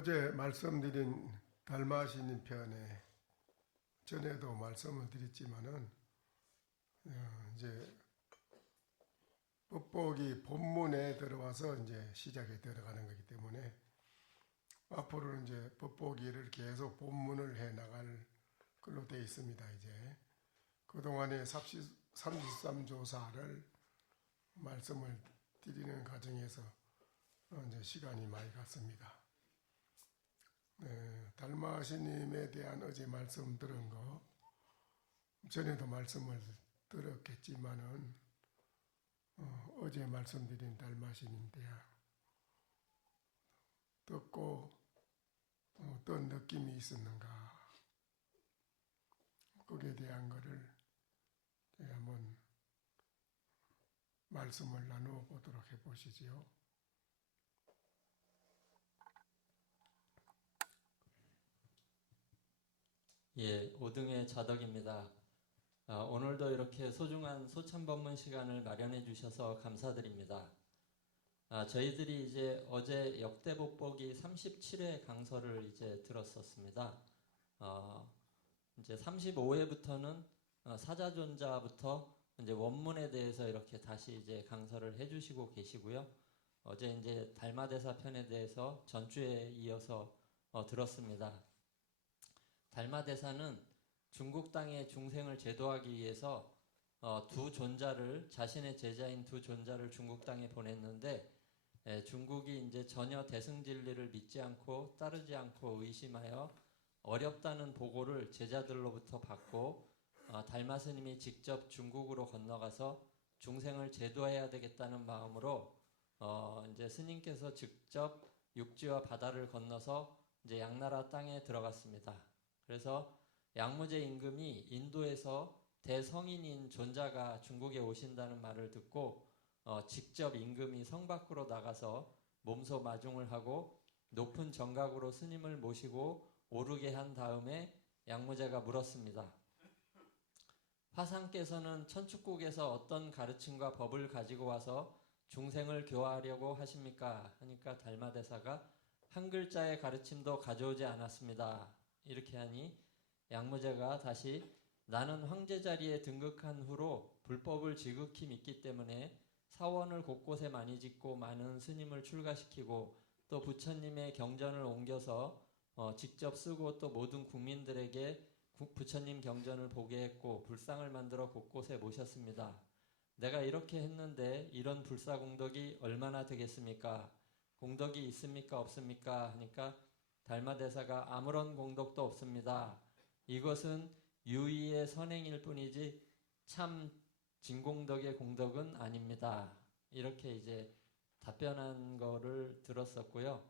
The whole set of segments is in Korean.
어제 말씀드린 달마시님 편에 전에도 말씀을 드렸지만은 이제 법복이 본문에 들어와서 이제 시작에 들어가는 거기 때문에 앞으로는 이제 법보기를 계속 본문을 해 나갈 걸로 되어 있습니다. 이제 그동안의 33조사를 말씀을 드리는 과정에서 이제 시간이 많이 갔습니다. 달마시님에 대한 어제 말씀 들은 거 전에도 말씀을 들었겠지만은 어제 말씀드린 달마시님 대한 듣고 어떤 느낌이 있었는가 거기에 대한 거를 한번 말씀을 나누어 보도록 해보시지요. 예, 오등의 자덕입니다. 오늘도 이렇게 소중한 소참법문 시간을 마련해 주셔서 감사드립니다. 저희들이 이제 어제 역대복보기 37회 강서를 이제 들었었습니다. 이제 35회부터는 사자존자부터 이제 원문에 대해서 이렇게 다시 이제 강서를 해주시고 계시고요. 어제 이제 달마대사 편에 대해서 전주에 이어서 들었습니다. 달마대사는 중국 땅의 중생을 제도하기 위해서 두 존자를 자신의 제자인 두 존자를 중국 땅에 보냈는데 중국이 이제 전혀 대승진리를 믿지 않고 따르지 않고 의심하여 어렵다는 보고를 제자들로부터 받고 달마 스님이 직접 중국으로 건너가서 중생을 제도해야 되겠다는 마음으로 이제 스님께서 직접 육지와 바다를 건너서 이제 양나라 땅에 들어갔습니다. 그래서 양무제 임금이 인도에서 대성인인 존자가 중국에 오신다는 말을 듣고 직접 임금이 성 밖으로 나가서 몸소 마중을 하고 높은 정각으로 스님을 모시고 오르게 한 다음에 양무제가 물었습니다. 화상께서는 천축국에서 어떤 가르침과 법을 가지고 와서 중생을 교화하려고 하십니까? 하니까 달마대사가 한 글자의 가르침도 가져오지 않았습니다. 이렇게 하니 양무제가 다시 나는 황제 자리에 등극한 후로 불법을 지극히 믿기 때문에 사원을 곳곳에 많이 짓고 많은 스님을 출가시키고 또 부처님의 경전을 옮겨서 직접 쓰고 또 모든 국민들에게 부처님 경전을 보게 했고 불상을 만들어 곳곳에 모셨습니다. 내가 이렇게 했는데 이런 불사공덕이 얼마나 되겠습니까? 공덕이 있습니까? 없습니까? 하니까 달마대사가 아무런 공덕도 없습니다. 이것은 유의의 선행일 뿐이지 참 진공덕의 공덕은 아닙니다. 이렇게 이제 답변한 거를 들었었고요.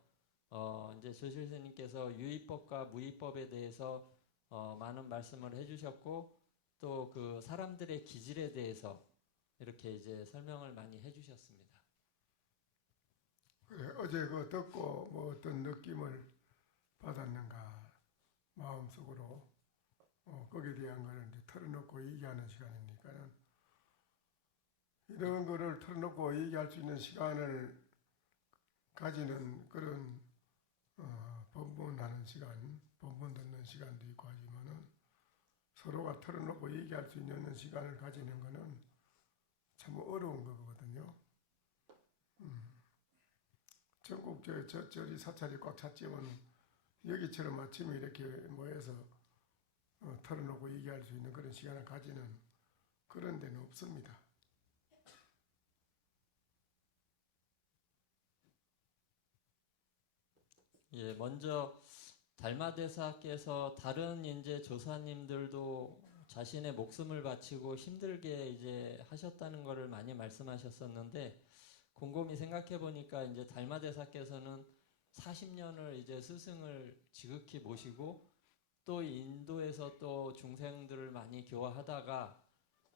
이제 조실 스님께서 유의법과 무의법에 대해서 많은 말씀을 해주셨고 또 그 사람들의 기질에 대해서 이렇게 이제 설명을 많이 해주셨습니다. 그래, 어제 그 듣고 뭐 어떤 느낌을 받았는가 마음속으로 거기에 대한 거를 이제 털어놓고 얘기하는 시간이니까는 이런 거를 털어놓고 얘기할 수 있는 시간을 가지는 그런 법문하는 시간, 법문 듣는 시간도 있고 하지만은 서로가 털어놓고 얘기할 수 있는 시간을 가지는 거는 참 어려운 거거든요. 전국 저리 사찰이 꽉 찼지만 여기처럼 아침에 이렇게 모여서 털어놓고 얘기할 수 있는 그런 시간을 가지는 그런 데는 없습니다. 예, 먼저 달마대사께서 다른 이제 조사님들도 자신의 목숨을 바치고 힘들게 이제 하셨다는 것을 많이 말씀하셨었는데 곰곰이 생각해 보니까 이제 달마대사께서는 40년을 이제 스승을 지극히 모시고 또 인도에서 또 중생들을 많이 교화하다가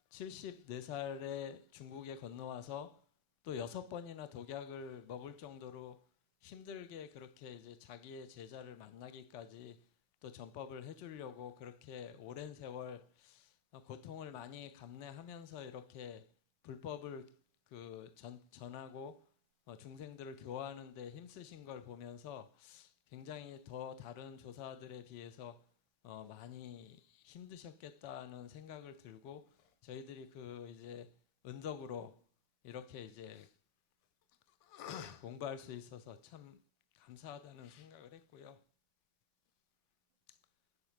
74살에 중국에 건너와서 또 6번이나 독약을 먹을 정도로 힘들게 그렇게 이제 자기의 제자를 만나기까지 또 전법을 해주려고 그렇게 오랜 세월 고통을 많이 감내하면서 이렇게 불법을 전하고 중생들을 교화하는 데 힘쓰신 걸 보면서 굉장히 더 다른 조사들에 비해서 많이 힘드셨겠다는 생각을 들고 저희들이 그 이제 은덕으로 이렇게 이제 공부할 수 있어서 참 감사하다는 생각을 했고요.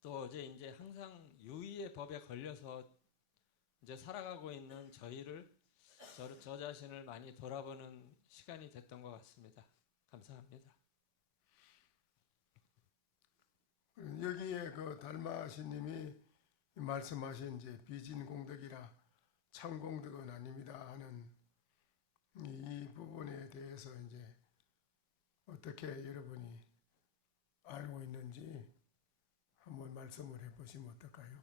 또 어제 이제 항상 유의의 법에 걸려서 이제 살아가고 있는 저 자신을 많이 돌아보는 시간이 됐던 것 같습니다. 감사합니다. 여기에 그 달마시님이 말씀하신 이제 비진공덕이라 참공덕은 아닙니다 하는 이 부분에 대해서 이제 어떻게 여러분이 알고 있는지 한번 말씀을 해보시면 어떨까요?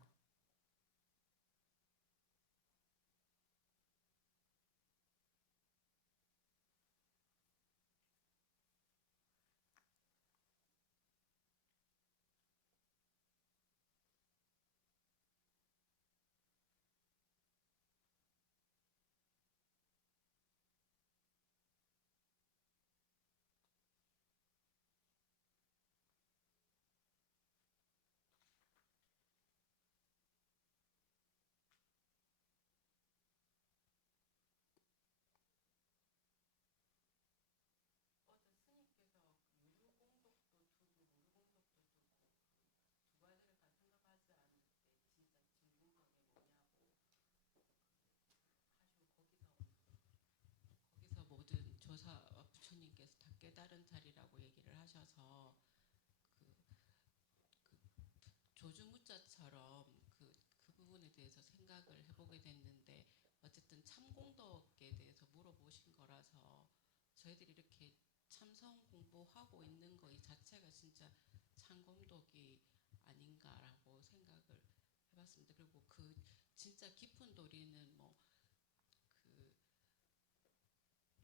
거기서 모든 조사와 부처님께서 다 깨달은 자리라고 얘기를 하셔서 그 조주무자처럼 그 부분에 대해서 생각을 해보게 됐는데 어쨌든 참공덕에 대해서 물어보신 거라서 저희들이 이렇게 참선 공부하고 있는 거 이 자체가 진짜 참공덕이 아닌가라고 생각을 해봤습니다. 그리고 그 진짜 깊은 도리는 그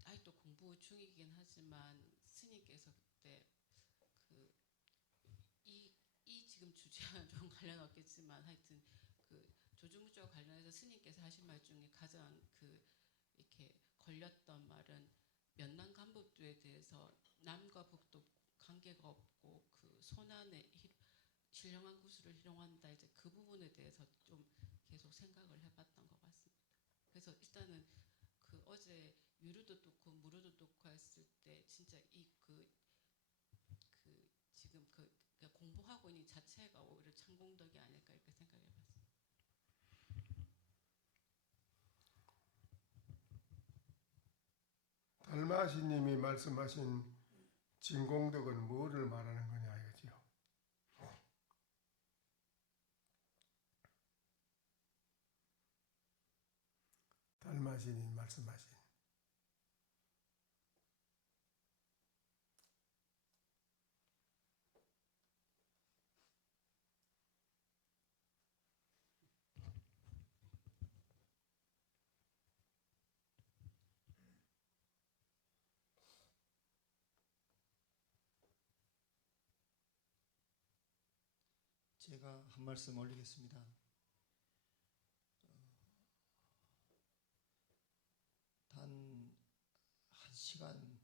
아직도 공부 중이긴 하지만 스님께서 그때 이 지금 주제와 좀 관련 없겠지만 하여튼 그 조주무주와 관련해서 스님께서 하신 말 중에 가장 이렇게 걸렸던 말은 면남간법도에 대해서 남과 북도 관계가 없고 그 손안에 신령한 구슬을 희롱한다 이제 그 부분에 대해서 좀 계속 생각을 해봤던 것 같습니다. 그래서 일단은 그 어제 유루도 뚫고 무루도 뚫고 했을 때 진짜 지금 그러니까 공부하고 있는 자체가 오히려 참공덕이 아닐까 이렇게 생각해봤습니다. 달마시님이 말씀하신 진공덕은 뭐를 말하는 거냐 이거지요. 달마시님이 말씀하신 제가 한 말씀 올리겠습니다. 단 한 시간,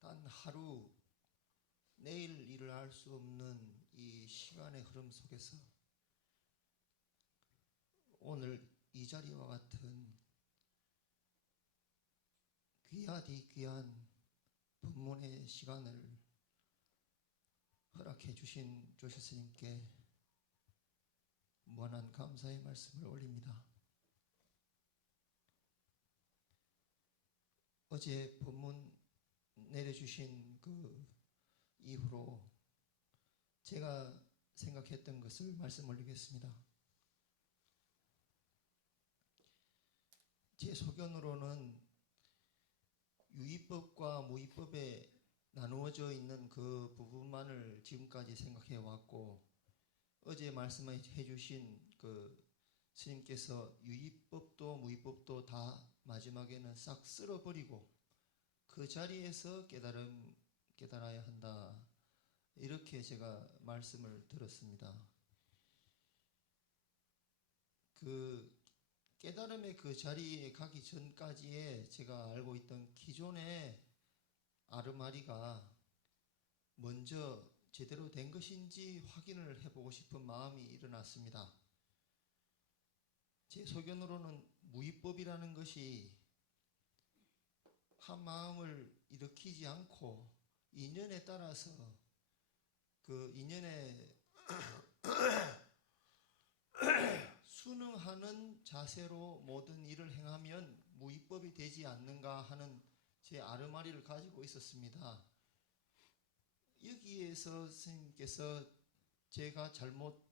단 하루, 내일 일을 알 수 없는 이 시간의 흐름 속에서 오늘 이 자리와 같은 귀하디 귀한 법문의 시간을 허락해 주신 조실스님께 무한한 감사의 말씀을 올립니다. 어제 법문 내려주신 그 이후로 제가 생각했던 것을 말씀 올리겠습니다. 제 소견으로는 유의법과 무의법에 나누어져 있는 그 부분만을 지금까지 생각해 왔고 어제 말씀해 주신 그 스님께서 유의법도 무의법도 다 마지막에는 싹 쓸어버리고 그 자리에서 깨달아야 한다 이렇게 제가 말씀을 들었습니다. 그 깨달음의 그 자리에 가기 전까지의 제가 알고 있던 기존의 아르마리가 먼저 제대로 된 것인지 확인을 해보고 싶은 마음이 일어났습니다. 제 소견으로는 무위법이라는 것이 한 마음을 일으키지 않고 인연에 따라서 그 인연에 순응하는 자세로 모든 일을 행하면 무위법이 되지 않는가 하는 제 아르마리를 가지고 있었습니다. 여기에서 스님께서 제가 잘못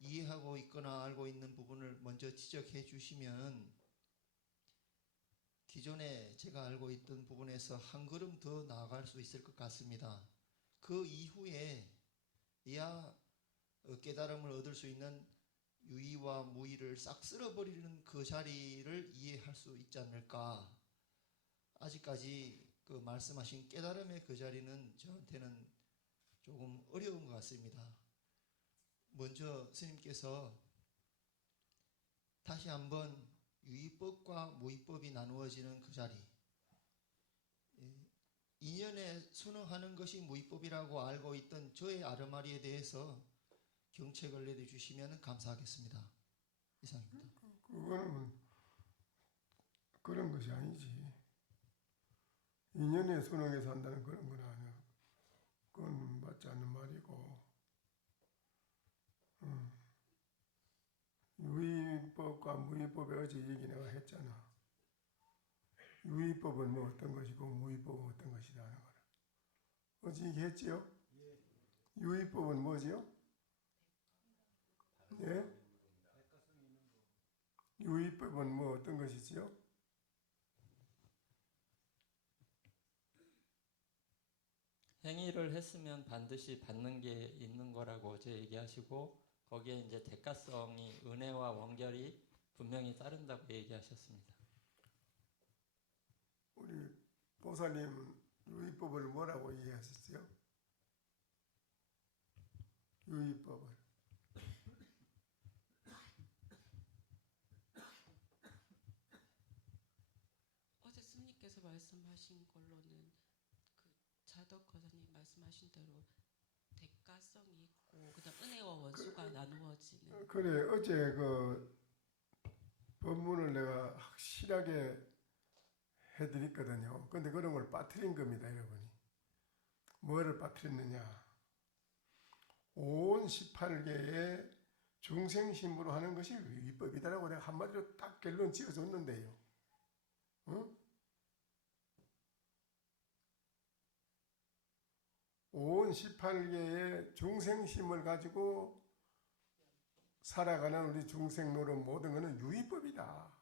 이해하고 있거나 알고 있는 부분을 먼저 지적해 주시면 기존에 제가 알고 있던 부분에서 한 걸음 더 나아갈 수 있을 것 같습니다. 그 이후에 야 깨달음을 얻을 수 있는 유의와 무의를 싹 쓸어버리는 그 자리를 이해할 수 있지 않을까. 아직까지 그 말씀하신 깨달음의 그 자리는 저한테는 조금 어려운 것 같습니다. 먼저 스님께서 다시 한번 유의법과 무의법이 나누어지는 그 자리, 인연에 순응하는 것이 무의법이라고 알고 있던 저의 아르마리에 대해서 경책을 내려주시면 감사하겠습니다. 이상입니다. 그거는 그런 것이 아니지. 인연에 순응해서 한다는 그런 건 아니야. 그건 맞지 않는 말이고. 유의법과 무의법의 어제 얘기 내가 했잖아. 유의법은 뭐 어떤 것이고 무의법은 어떤 것이다 하는 거라. 어제 얘기했지요? 유의법은 뭐지요? 예? 유의법은 뭐 어떤 것이지요? 행위를 했으면 반드시 받는 게 있는 거라고 어제 얘기하시고 거기에 이제 대가성이 은혜와 원결이 분명히 따른다고 얘기하셨습니다. 우리 보살님은 유의법을 뭐라고 이해하셨어요? 유의법을. 어제 스님께서 말씀하신 걸로는 그 자덕 거사님 말씀하신 대로 대가성이 있고 그다음 은혜와 원수가 나누어지는. 그래, 어제 그 법문을 내가 확실하게 해드렸거든요. 근데 그런 걸 빠뜨린 겁니다, 여러분이. 뭐를 빠뜨렸느냐? 온 18개의 중생심으로 하는 것이 위법이다라고 내가 한마디로 딱 결론 지어줬는데요. 응? 온 18개의 중생심을 가지고 살아가는 우리 중생노릇 모든 것은 유의법이다.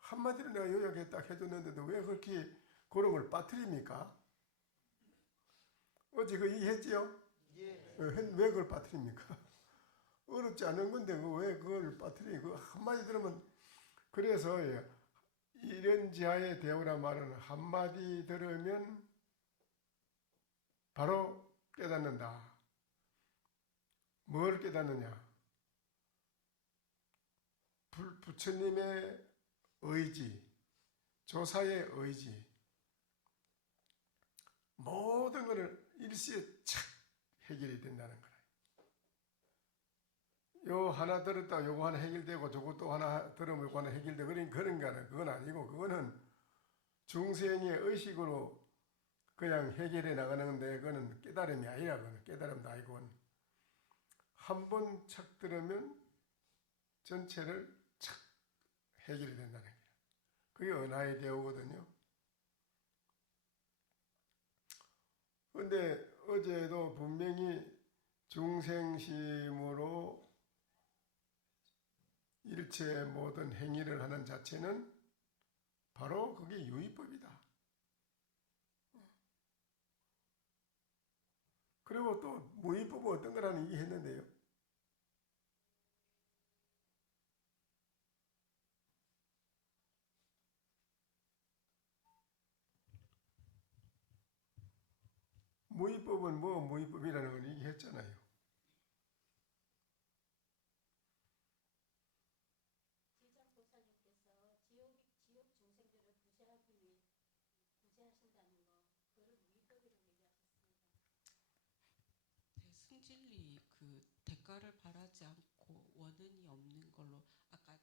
한마디로 내가 요약해 딱 해줬는데도 왜 그렇게 그런 걸 빠뜨립니까? 어제 그 이해했지요? 예. 왜 그걸 빠뜨립니까? 어렵지 않은 건데 왜 그걸 빠뜨리? 그 한마디 들으면 그래서 이런 지하의 대우란 말은 한마디 들으면 바로 깨닫는다. 뭘 깨닫느냐? 부처님의 의지, 조사의 의지, 모든 것을 일시에 착 해결이 된다는 거예요. 요 하나 들었다 요거 하나 해결되고 저것도 하나 들으면 요거 하나 해결되고 그런 거는 그건 아니고 그거는 중생의 의식으로 그냥 해결해 나가는 건데 그거는 깨달음이 아니라 그거는 깨달음도 아니고 한 번 착 들으면 전체를 착 해결이 된다는 거예요. 그게 은하의 대우거든요. 근데 어제도 분명히 중생심으로 일체 모든 행위를 하는 자체는 바로 그게 유의법이다. 그리고 또 무의법은 어떤 거라는 얘기했는데요. 무의법은 뭐 무의법이라는 걸 얘기했잖아요. 지장보살님께서 지옥 중생들을 구제하신다는 거 가하지 않고 원한이 없는 걸로 아까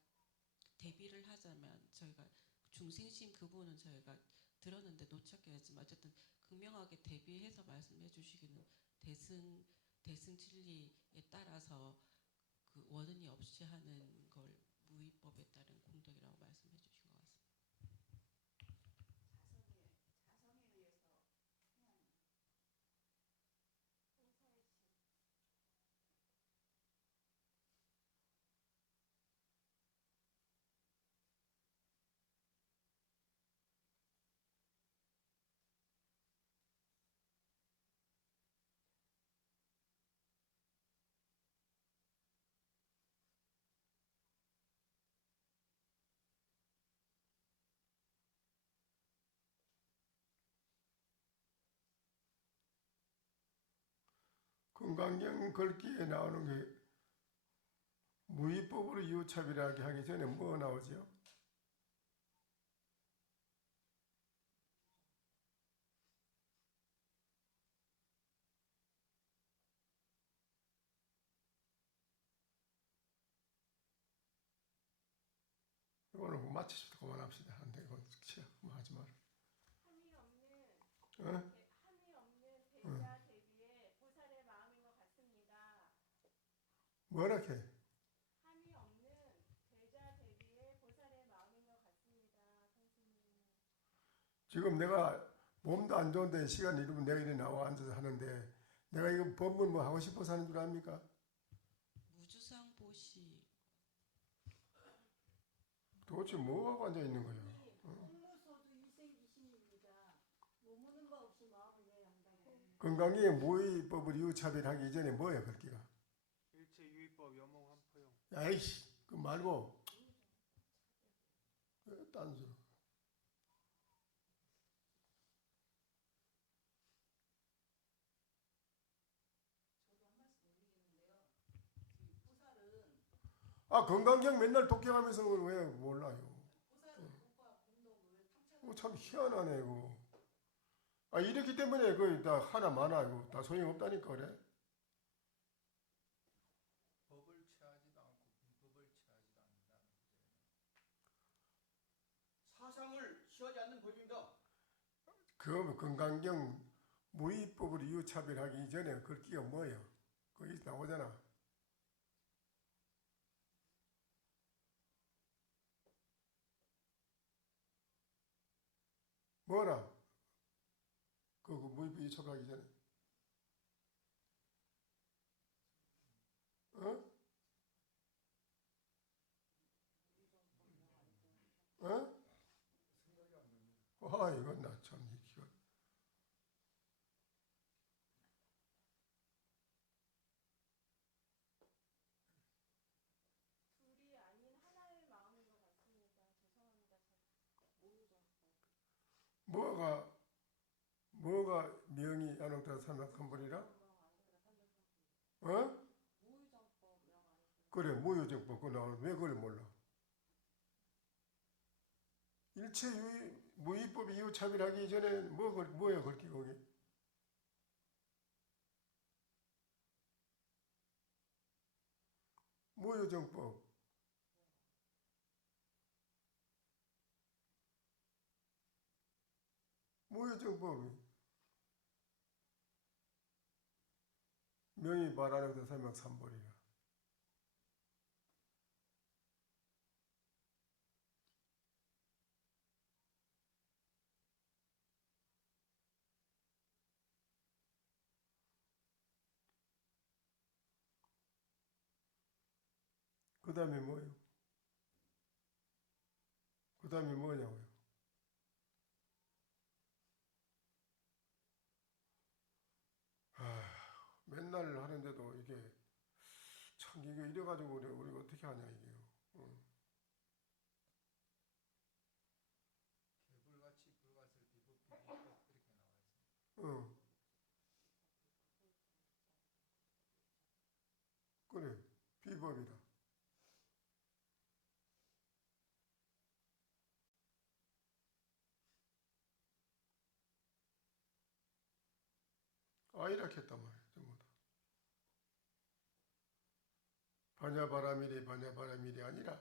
대비를 하자면 저희가 중생심 그 부분은 저희가 들었는데 놓쳤긴 했지만 어쨌든 극명하게 대비해서 말씀해 주시기는 대승 진리에 따라서 그 원한이 없이 하는 걸 무위법에 따른 공덕이라고 말씀해 주신 것 같습니다. 금강경 글귀에 나오는 게 무위법으로 이웃차별하게 하기 전에 뭐 나오죠? 오늘 뭐 마치시다 그만합시다. 안 되고 뭐 하지 마라. 함이 없는 어? 함이 없는 대자 대비의 보살의 마음인 것 같습니다. 뭐라 해? 함이 없는 대자 대비의 보살의 마음인 것 같습니다. 선생님. 지금 내가 몸도 안 좋은데 시간 이러면 내가 이리 나와 앉아서 하는데 내가 이거 법문 뭐 하고 싶어서 하는 줄 압니까? 무주상보시 도대체 뭐 하고 앉아 있는 거예요? 공무소도 일생기심입니다. 머무는 거 없이 마음을 내야 한다고. 건강에 무위법을 이웃차별하기 이전에 뭐예요, 글귀가? 일체유의법 염호환포용. 야이씨, 그 말고 딴 소리. 건강경 맨날 독경하면서 왜 몰라요? 참 희한하네 이거. 이렇기 때문에 다 하나 많아 이거 다 소용없다니까 그래. 법을 취하지도 않고 불법을 취하지도 않는다는 거죠. 사상을 취하지 않는 법입니다. 그 건강경 무위법으로 이웃차별하기 이전에 글귀가 뭐예요? 거기 나오잖아. 뭐라? 그 무위법 이웃차별하기 전에. 어? 어? 이건 나 참 이거. 둘이 아닌 하나의 마음인 것 같습니다. 죄송합니다. 뭐가 명이 안옥다 삼각한벌이라? 어? 그래 무유정법 그거 나오는 왜 그걸 몰라? 무위법 이웃차별하기 이전에 뭐야 그렇게 거기? 무유정법 무유정법이 명이 말하는 것도 설명 3벌이라. 그 다음에 뭐예요? 그 다음에 뭐냐고요? 맨날 하는데도 이게 참 이게 이래가지고 우리가 어떻게 하냐 이게요. 개불같이 불같을 비법 이렇게 나와 있습니다. 어. 그래 비법이다. 이렇게 했단 말이야 전부 다. 반야바라밀이 반야바라밀이 아니라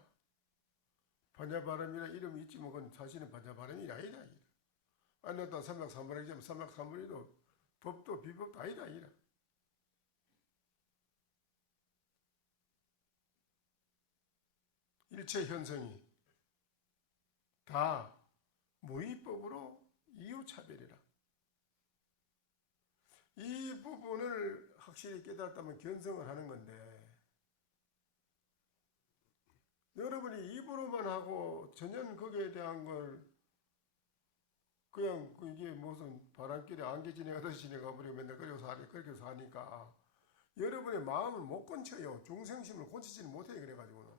반야바라밀이라 이름이 있지만 그건 사실은 반야바라밀이 아니다. 안났다 삼각삼불이지만 삼각삼불이도 법도 비법도 아니다. 일체 현성이 다 무위법으로 이유차별이라. 이 부분을 확실히 깨달았다면 견성을 하는 건데 여러분이 입으로만 하고 전혀 거기에 대한 걸 그냥 이게 무슨 바람길에 안개 지내가듯이 지내가 버리고 맨날 그렇게 사니까 여러분의 마음을 못 건쳐요. 중생심을 고치지는 못해요. 그래가지고는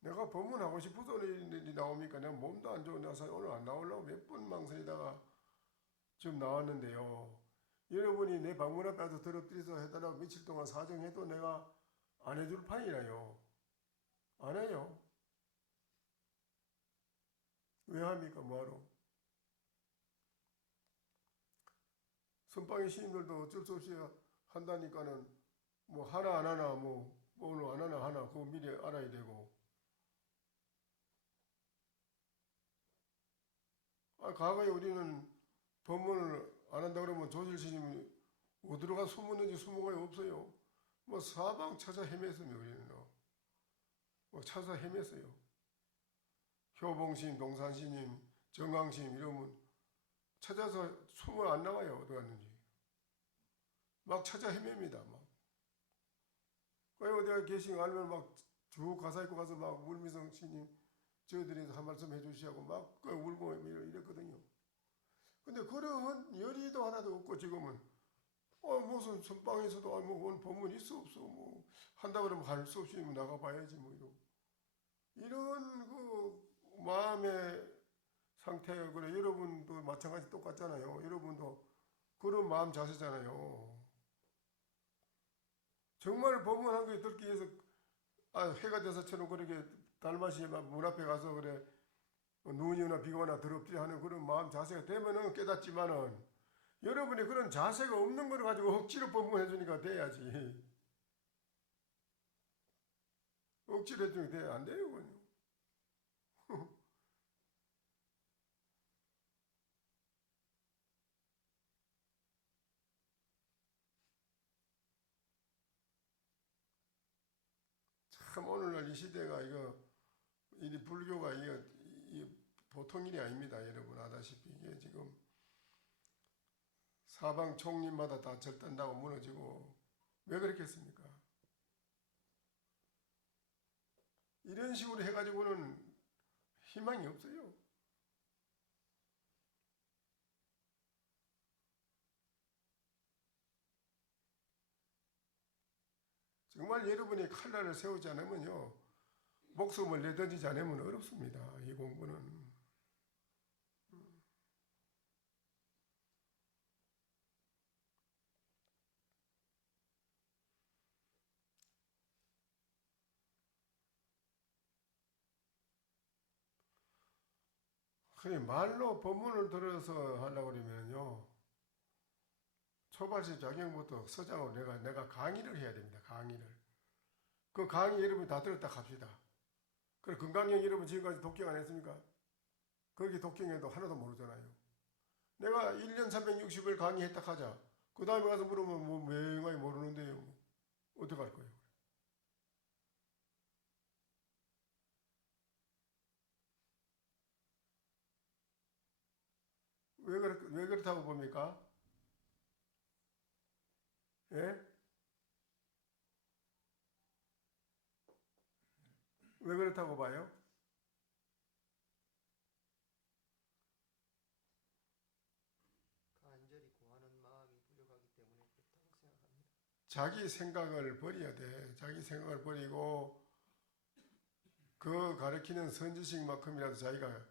내가 법문하고 싶어서 일이 나오니까 내가 몸도 안 좋아서 오늘 안 나오려고 몇 번 망설이다가 지금 나왔는데요. 여러분이 내 방문 앞에 와서 더럽들여서 해달라고 며칠 동안 사정해도 내가 안 해줄 판이라요. 안 해요. 왜 합니까? 뭐하러? 선방의 시인들도 어쩔 수 없이 한다니까는 뭐 하나 안 하나 뭐 오늘 안 하나 하나 그거 미리 알아야 되고 과거에 우리는 법문을 안 한다 그러면 조실스님이 어디로 가 숨었는지 숨어가 없어요. 뭐 사방 찾아 헤맸습니다. 우리는 뭐 찾아 헤맸어요. 효봉스님, 동산스님, 정강스님 이러면 찾아서 숨어 안 나와요. 어디 갔는지 막 찾아 헤맵니다. 막 어디가 계신 알면 막 쭉 가사 입고 가서 막 물미성 스님 저희들이 한 말씀 해주시고 막 울고 이랬거든요. 근데 그런 열의도 하나도 없고 지금은 무슨 선방에서도 뭐 오늘 법문 있어 없어 뭐 한다 그러면 할 수 없이 나가봐야지 뭐 이런 그 마음의 상태 그래 여러분도 마찬가지 똑같잖아요. 여러분도 그런 마음 자세잖아요. 정말 법문한 게 듣기 위해서 해가 돼서처럼 그렇게 달마시 문 앞에 가서 그래 눈이 오나 비가 오나 더럽지 하는 그런 마음 자세가 되면은 깨닫지만은 여러분이 그런 자세가 없는 걸 가지고 억지로 법문해 주니까 돼야지. 억지로 해주니까 돼. 안 돼요. 그건. 참 오늘날 이 시대가 이 불교가 이 보통 일이 아닙니다. 여러분 아다시피 이게 지금 사방 총림마다 다 절단다고 무너지고 왜 그렇겠습니까? 이런 식으로 해가지고는 희망이 없어요. 정말 여러분이 칼날을 세우지 않으면요 목숨을 내던지지 않으면 어렵습니다. 이 공부는. 그래 말로 법문을 들어서 하려고 그러면요 초발시 작용부터 서장으로 내가 강의를 해야 됩니다. 강의를. 그 강의 여러분이 다 들었다 합시다. 그래 건강형 여러분 지금까지 독경 안 했습니까? 거기 독경에도 하나도 모르잖아요. 내가 1년 360일 강의했다 하자. 그 다음에 가서 물으면 뭐 맹하게 모르는데요. 어떡할 거예요? 왜 그렇다고 봅니까? 예? 왜 그렇다고 봐요? 간절히 구하는 마음이 부족하기 때문에 그렇다고 생각합니다. 자기 생각을 버려야 돼. 자기 생각을 버리고 그 가르치는 선지식만큼이라도 자기가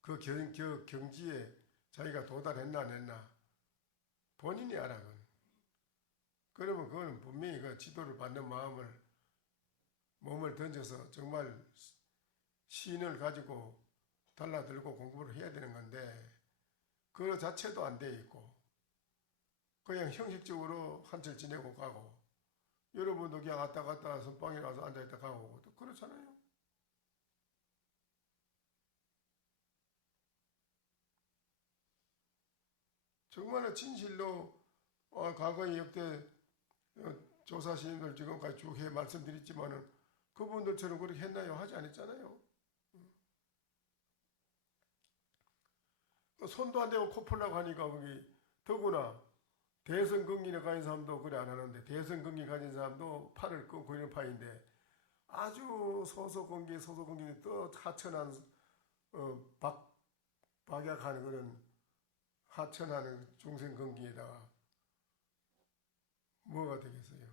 그 경지에 자기가 도달했나 안 했나 본인이 알아. 그러면 그건 분명히 그 지도를 받는 몸을 던져서 정말 신을 가지고 달라들고 공부를 해야 되는 건데 그 자체도 안 돼 있고 그냥 형식적으로 한철 지내고 가고 여러분도 그냥 왔다 갔다 선방에 가서 앉아있다 가고 또 그렇잖아요. 정말 진실로 과거의 역대 조사신임들 지금까지 쭉 해 말씀드렸지만은 그분들처럼 그렇게 했나요? 하지 않았잖아요. 손도 안 대고 코 풀라고 하니까 거기 더구나 대선 경기에 가진 사람도 그래 안 하는데 대선 경기 가진 사람도 팔을 끊고 있는 파인데 아주 소소공기 또 하천한 박약하는 그런 하천하는 중생 경기에다가 뭐가 되겠어요?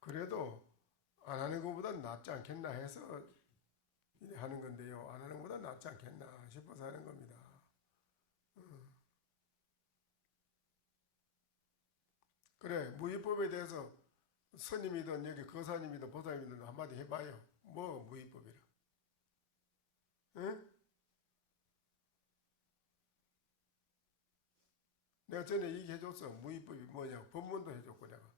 그래도 안 하는 것보다 낫지 않겠나 해서 하는 건데요. 안 하는 것보다 낫지 않겠나 싶어서 하는 겁니다. 그래, 무위법에 대해서 스님이든 여기 거사님이든 보살님이든 한마디 해봐요. 뭐 무위법이라? 응? 내가 전에 얘기해줬어. 무위법이 뭐냐고. 법문도 해줬고 내가.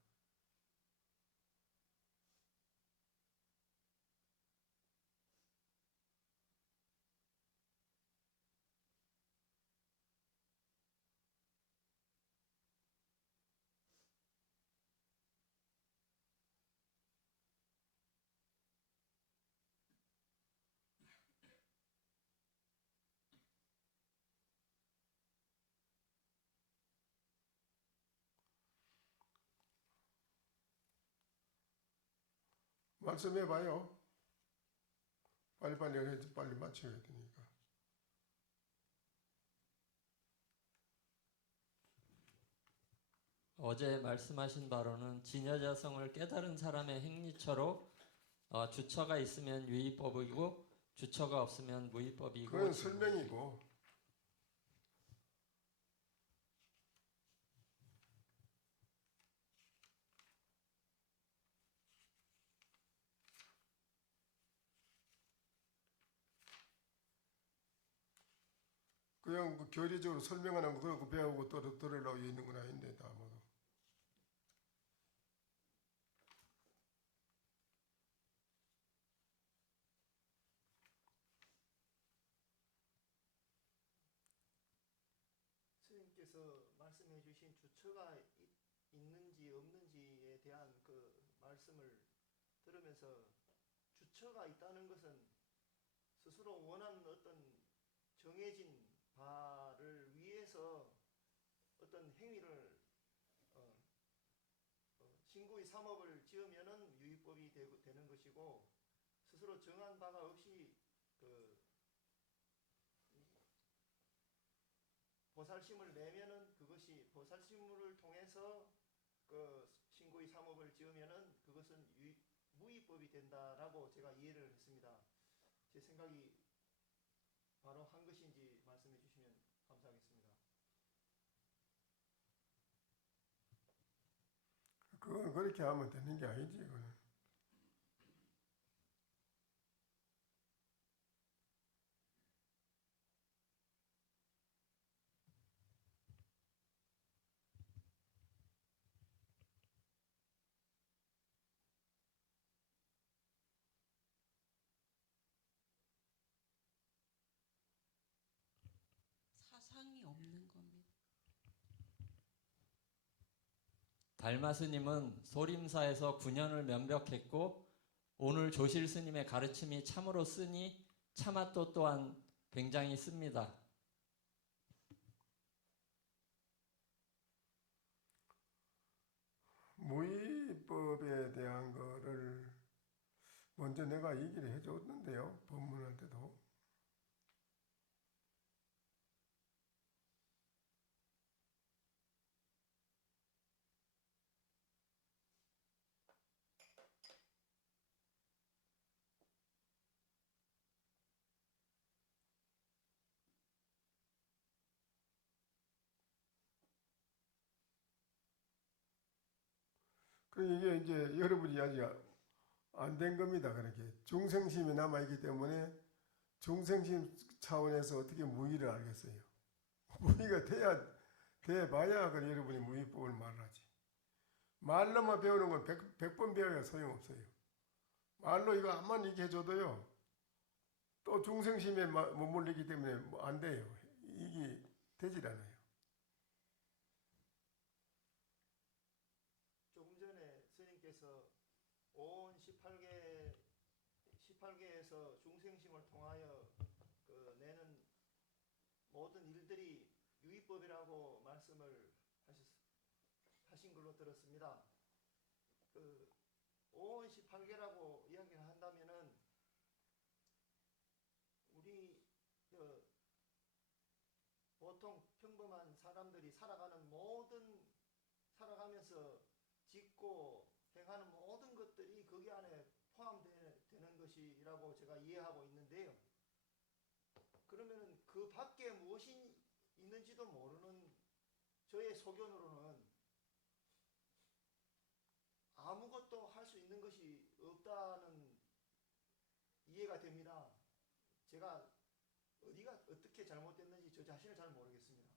말씀해봐요. 빨리빨리 해야지 빨리 맞춰야 되니까. 어제 말씀하신 바로는 진여자성을 깨달은 사람의 행위처로 주처가 있으면 유의법이고 주처가 없으면 무의법이고 그건 설명이고 그냥 그 교리적으로 설명하는 거 그거 배우고 들으려고 있는 건 아닌데 다 모두. 스님께서 말씀해 주신 주처가 있는지 없는지에 대한 그 말씀을 들으면서 주처가 있다는 것은 스스로 원하는 어떤 정해진 바를 위해서 어떤 행위를 신구의 삼업을 지으면은 유의법이 되는 것이고 스스로 정한 바가 없이 그 보살심을 내면은 그것이 보살심을 통해서 그 신구의 삼업을 지으면은 그것은 무의법이 된다라고 제가 이해를 했습니다. 제 생각이 바로 한 것인지 말씀해 주시면 감사하겠습니다. 그건 그렇게 하면 되는 게 아니지 그거는. 사상이 없는 겁니다. 달마 스님은 소림사에서 9년을 면벽했고 오늘 조실 스님의 가르침이 참으로 쓰니 차맛도 또한 굉장히 씁니다. 무의법에 대한 거를 먼저 내가 얘기를 해줬는데요. 법문할 때도. 이게 이제 여러분이 아직 안 된 겁니다. 그렇게 중생심이 남아 있기 때문에 중생심 차원에서 어떻게 무의를 알겠어요? 무의가 돼봐야 그 여러분이 무의법을 말하지. 말로만 배우는 건 100번 배워야 소용없어요. 말로 이거 한번 얘기해 줘도요. 또 중생심에 머물리기 때문에 안 돼요. 이게 되질 않아요. 조금 전에 스님께서 온 18개에서 중생심을 통하여 그 내는 모든 일들이 유의법이라고 말씀을 하신 걸로 들었습니다. 그 온 18개라고 이야기를 한다면은 우리 보통 평범한 사람들이 살아가면서 짓고 행하는 모든 것들이 거기 안에 포함되는 것이라고 제가 이해하고 있는데요. 그러면은 그 밖에 무엇이 있는지도 모르는 저의 소견으로는 아무것도 할 수 있는 것이 없다는 이해가 됩니다. 제가 어디가 어떻게 잘못됐는지 저 자신을 잘 모르겠습니다.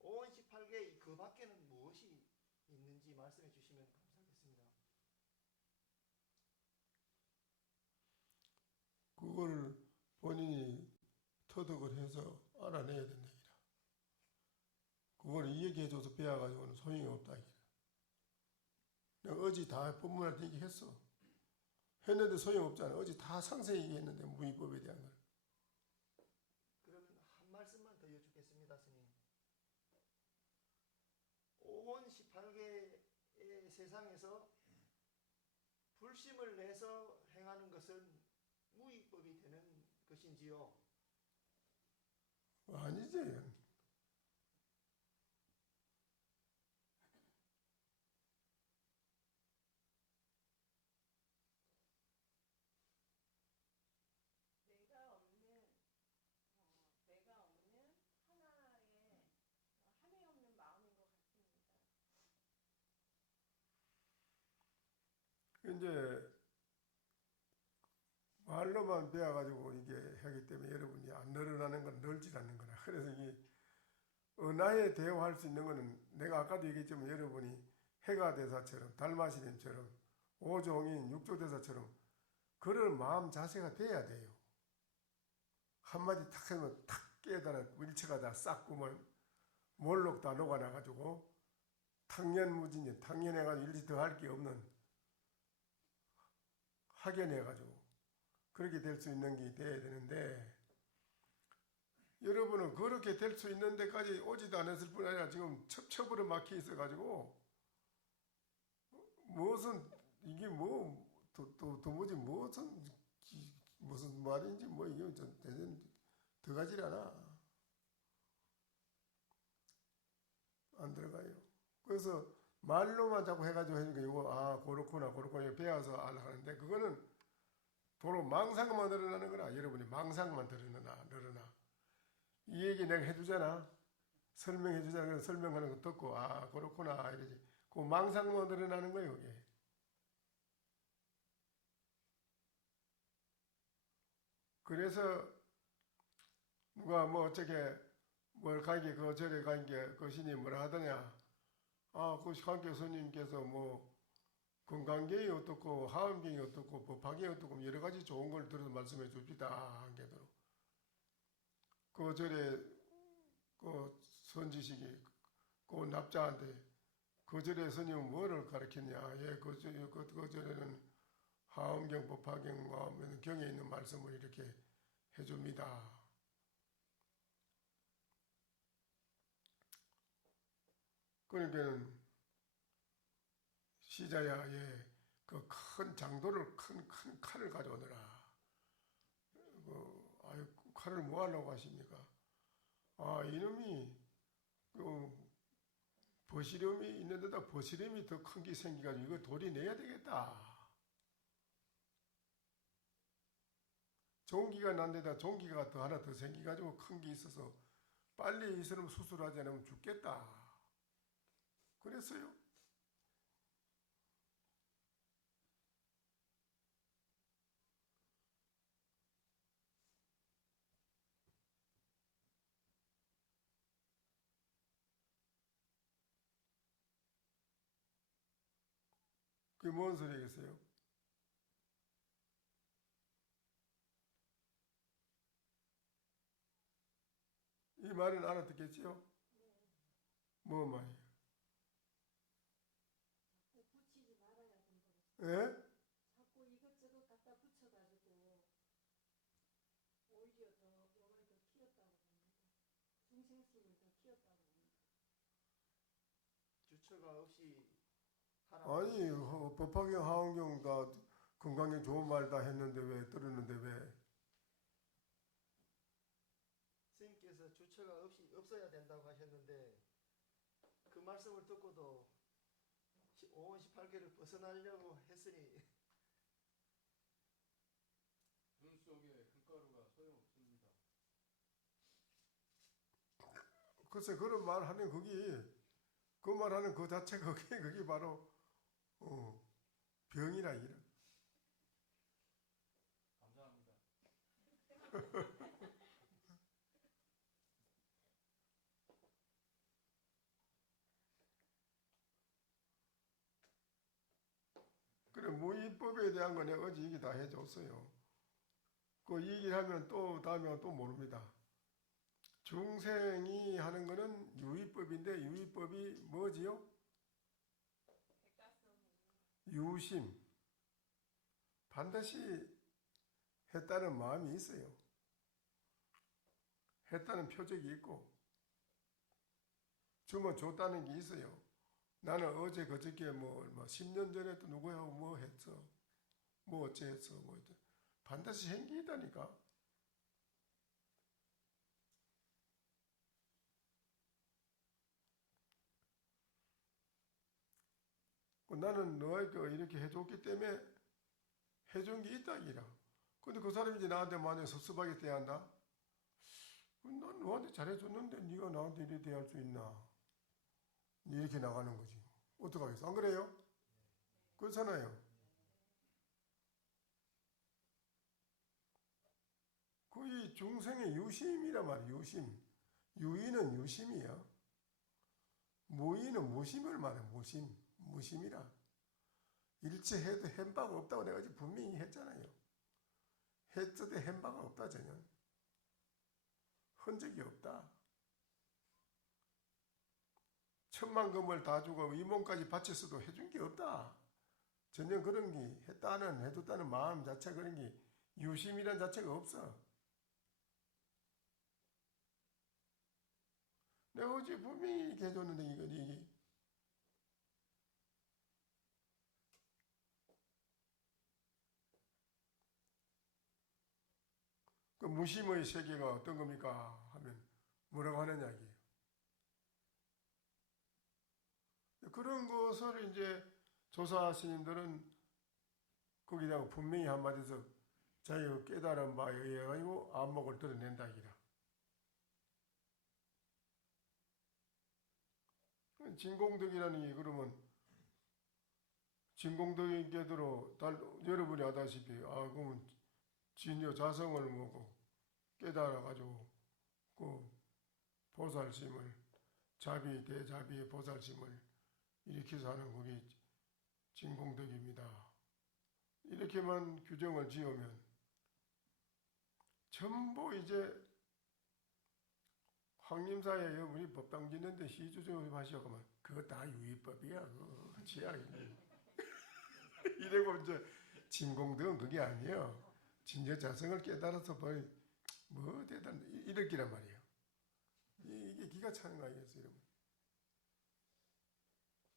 온 18개 그 밖에는 무엇이 있는지 말씀해 주시면 감사하겠습니다. 그걸 본인이 터득을 해서 알아내야 된다. 그걸 얘기해줘서 배워가지고는 소용이 없다. 내가 어제 다 법문할 때 얘기했어. 했는데 소용없잖아. 어제 다 상세히 얘기했는데 무의법에 대한 걸. 그러면 한 말씀만 더 여쭙겠습니다, 스님. 온 18개의 세상에서 불심을 내서 행하는 것은 무의법이 되는 것인지요? 아니지. 내가 없는 하나의 함이 없는 마음인 것 같습니다. 이제 말로만 배워가지고 이게 하기 때문에 여러분이 안 늘어나는 건 늘질 않는 거라. 그래서 이게 은하에 대화할 수 있는 거는 내가 아까도 얘기했지만 여러분이 해가 대사처럼 달마시님처럼 오종인 육조대사처럼 그럴 마음 자세가 돼야 돼요. 한마디 탁 하면 탁 깨달아 일체가 다 싹구만 몰록 다 녹아나가지고 탕연무진이 탕연해가지고 일체 더 할 게 없는 확연해가지고 그렇게 될 수 있는 게 돼야 되는데 여러분은 그렇게 될 수 있는 데까지 오지도 않았을 뿐 아니라 지금 첩첩으로 막혀 있어가지고 무슨 이게 뭐 도무지 무슨 말인지 뭐 이게 들어가질 않아. 안 들어가요. 그래서 말로만 자꾸 해가지고 하니까 이거 그렇구나 배워서 알아 하는데 그거는 도로 망상만 늘어나는 거라. 여러분이 망상만 늘어나. 이 얘기 내가 해주잖아. 설명해주잖아. 그래서 설명하는 거 듣고 그렇구나 이러지. 그 망상만 늘어나는 거예요. 그게. 그래서 누가 뭐 어떻게 뭘 가게 그 절에 간 게 그 신이 뭐라 하더냐. 그 한교 스님께서 뭐 건강경이 어떻고 하음경이 어떻고 법화경이 어떻고 여러 가지 좋은 걸 들어서 말씀해 줍시다. 한 개도. 그 절에 그 선지식이 그 납자한테 그 절에 스님은 뭐를 가르쳤냐. 그 절에는 하음경 법화경과 경에 있는 말씀을 이렇게 해줍니다. 그러니까는 시자야 그 큰 장도를 큰 칼을 가져오느라 칼을 뭐 하려고 하십니까? 이놈이 버시름이 있는 데다 버시름이 더 큰 게 생겨가지고 이거 돌이 내야 되겠다. 종기가 난 데다 종기가 더 하나 더 생겨가지고 큰 게 있어서 빨리 이 사람 수술하지 않으면 죽겠다. 그랬어요. 그게 뭔 소리겠어요? 이 말은 알아듣겠지요? 뭐 말이에요? 자꾸 붙이지 말아야 된다고. 예? 자꾸 이것저것 갖다 붙여가지고 오히려 더 영을 더 키웠다고 봅니다. 중생심을 더 키웠다고 봅니다. 주처가 없이 아니 법화경 하원경 다 건강에 좋은 말 다 했는데 왜 들었는데 왜? 스님께서 주처가 없이 없어야 된다고 하셨는데 그 말씀을 듣고도 5원 18개를 벗어나려고 했으니 눈 속에 흙가루가 소용없습니다. 글쎄 그런 말 하는 그 말하는 그 자체가 그게 바로 병이라 이라. 감사합니다. 그래 무위법에 대한 거 내가 어제 얘기 다 해줬어요. 그 얘기를 하면 또 다음에 또 모릅니다. 중생이 하는 거는 유의법인데 유의법이 뭐지요? 유심. 반드시 했다는 마음이 있어요. 했다는 표적이 있고 주면 줬다는 게 있어요. 나는 어제 그저께 뭐 10년 전에 또 누구하고 뭐 했어. 뭐 어째했어. 뭐 어째. 반드시 행기있다니까. 나는 너에게 이렇게 해줬기 때문에 해준 게 있다 이라. 근데 그 사람이 이제 나한테 만약에 섭섭하게 대한다? 난 너한테 잘해줬는데 네가 나한테 이렇게 대할 수 있나? 이렇게 나가는 거지. 어떡하겠어? 안 그래요? 그렇잖아요. 그 중생의 유심이란 말이야. 유심. 유의는 유심이야. 무의는 무심을 말해. 무심이라. 일체해도 햄바가 없다고 내가 지금 분명히 했잖아요. 했을 때 햄바가 없다 전혀. 흔적이 없다. 천만 금을 다 주고 이 몸까지 바쳤어도 해준 게 없다. 전혀 그런 게 해줬다는 마음 자체 그런 게 유심이란 자체가 없어. 내가 어제 분명히 이렇게 해줬는데 이게 그 무심의 세계가 어떤 겁니까? 하면 뭐라고 하느냐 이게. 그런 것을 이제 조사 스님들은 거기다가 분명히 한마디서 자기가 깨달은 바에 의해 가지고 안목을 드러낸다 이기라. 진공덕이라는 게 그러면 진공덕인께대로 여러분이 아다시피 그러면 진여 자성을 먹고 깨달아 가지고 그 보살심을 대자비의 보살심을 일으켜서 하는 그게 진공덕입니다. 이렇게만 규정을 지으면 전부 이제 황림사에 우리 법당 짓는데 시주정을 하시고만 그거 다 유의법이야. 그거 지야. 이래고 이제 진공덕은 그게 아니에요. 진여 자성을 깨달아서 뭐 대단 이렇기란 말이에요. 이게 기가 차는 거 아니겠어요, 여러분?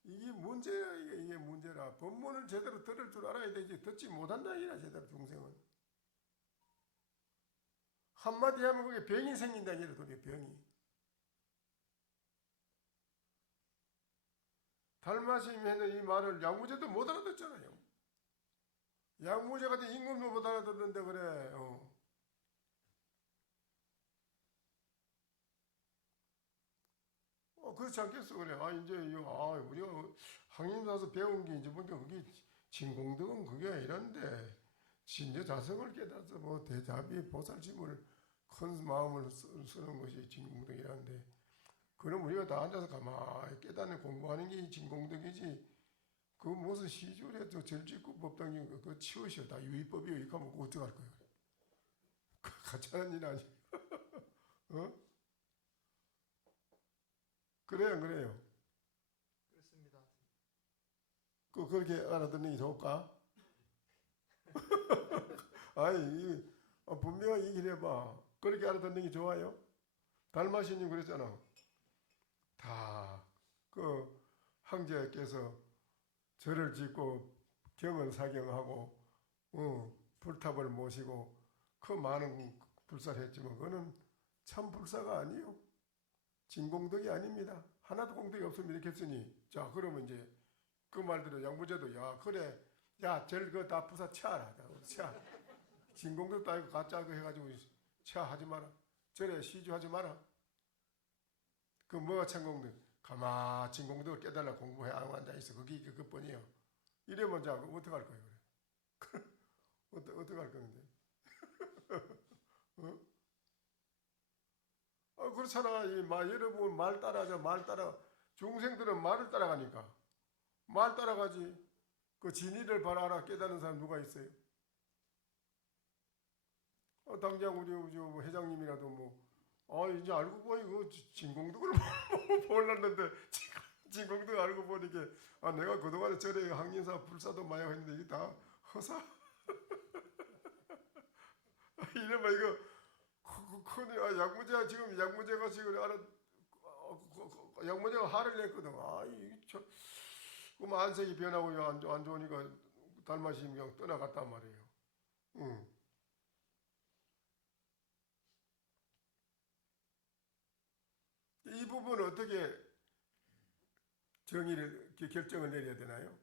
이게 문제야. 이게 문제라. 법문을 제대로 들을 줄 알아야 되지. 듣지 못한다 이라 제대로 중생은. 한마디 하면 그게 병이 생긴다 이라 그게 병이. 달마심이 했는 이 말을 양무제도 못 알아듣잖아요. 양무제 같은 임금도 못 알아듣는데 그래. 그렇지 않겠어 그래. 이제 우리가 항림사서 배운 게 이제 보니까 그게 진공덕은 그게 아니란데 진여 자성을 깨달아서 뭐 대자비 보살심을 큰 마음을 쓰는 것이 진공덕이라는데 그럼 우리가 다 앉아서 가만히 깨닫는 공부하는 게 진공덕이지 그 무슨 시줄에 저 절직구 법당이 그거 치우셔. 다 유의법이요. 이거 하면 그거 어떡할 거예요? 그 가짜는 일 아니. 어? 그래요, 그래요. 그렇습니다. 그렇게 알아듣는 게 좋을까? 아니, 분명히 얘기를 해봐. 그렇게 알아듣는 게 좋아요? 달마시님 그랬잖아. 다, 황제께서 절을 짓고 경을 사경하고, 불탑을 모시고, 그 많은 불사를 했지만, 그거는 참 불사가 아니요. 진공덕이 아닙니다. 하나도 공덕이 없으면 이렇게 했으니, 자, 그러면 이제, 그 말대로 양부제도, 야, 그래. 야, 절 그거 다 부사 치아라. 치아. 진공덕도 아니고 가짜 그 해가지고 치아하지 마라. 절에 시주하지 마라. 그 뭐가 천공덕? 가마 진공덕을 깨달라 공부해 안 앉아있어. 그게 그것뿐이요. 이러면 자, 어떡할 거예요? 그래? 어떡할 건데? 어? 그렇잖아. 여러분 말 따라하자. 말 따라. 중생들은 말을 따라가니까. 말 따라가지. 그 진리를 바라라 깨달은 사람 누가 있어요? 당장 우리 회장님이라도 이제 알고 보니 그 진공덕을 몰랐는데 진공덕 알고 보니까 내가 그동안에 절에 항인사 불사도 많이 했는데 이게 다 허사. 이러면 이거 큰일. 양무제가 지금 양무제가 화를 냈거든. 그럼 안색이 변하고 안 좋으니까 달마시님 그냥 떠나갔단 말이에요. 응. 이 부분은 어떻게 정의를 결정을 내려야 되나요?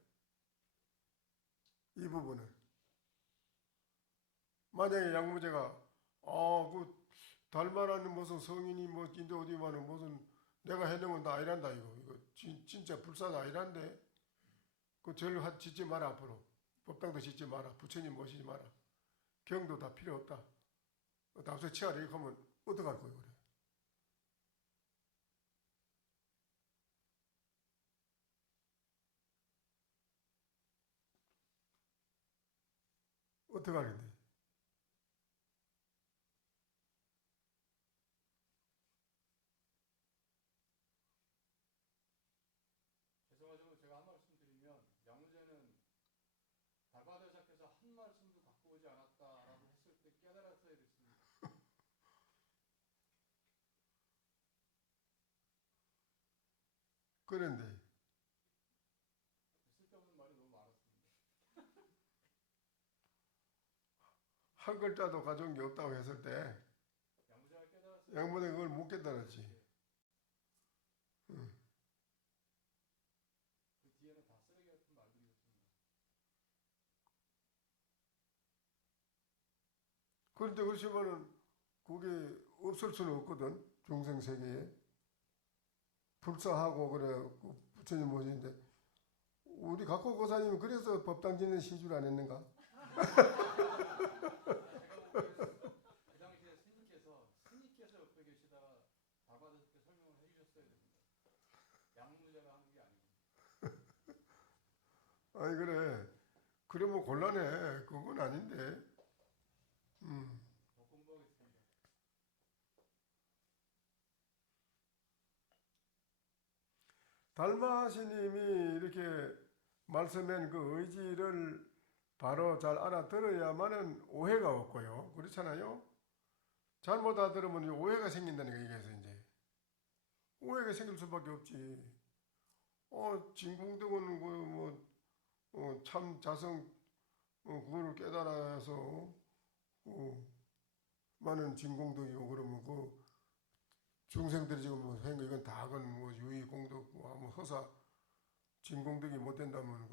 이 부분은 만약에 양무제가 그 달마라는 무슨 성인이 인도 어디만은 무슨 내가 해놓은 건 다 아니란다 이거 진짜 불사가 아니란데 그 절 짓지 마라 앞으로 법당도 짓지 마라 부처님 모시지 마라 경도 다 필요 없다 답서 치아라 이렇게 하면 어떡할 거예요 그래? 어떡하는데? 죄송하지만 제가 한 말씀 드리면 양무제는 달마대사께서 한 말씀도 갖고 오지 않았다라고 했을 때 깨달았어야 됐습니다. 그런데 쓸데없는 말이 너무 많았습니다. 한 글자도 가져온 게 없다고 했을 때 양무제가 깨달았어야 양무제가 그걸 못 깨달았지. 그 뒤에는 다 쓰레기 같은 말들이었습니다. 그런데 그렇지만은 그게 없을 수는 없거든 중생 세계에 불사하고 그래 그 부처님 모시는데 우리 각고 고사님은 그래서 법당 짓는 시주를 안 했는가? 그 당시에 스님께서 옆에 계시다가 달마대사께 설명을 해주셨어야 됩니다. 양무제가 하는 게 아니고. 아니 그래 그러면 곤란해 그건 아닌데 더 공부하겠습니다. 달마스님이 이렇게 말씀한 그 의지를 바로 잘 알아들어야만은 오해가 없고요 그렇잖아요 잘못 알아들으면 오해가 생긴다는 거 얘기해서 이제 오해가 생길 수밖에 없지 진공덕은 참 자성 그거를 깨달아서 많은 진공덕이고 그러면 그 중생들이 지금 한 거 이건 다 그건 유의 공덕 허사 진공덕이 못 된다면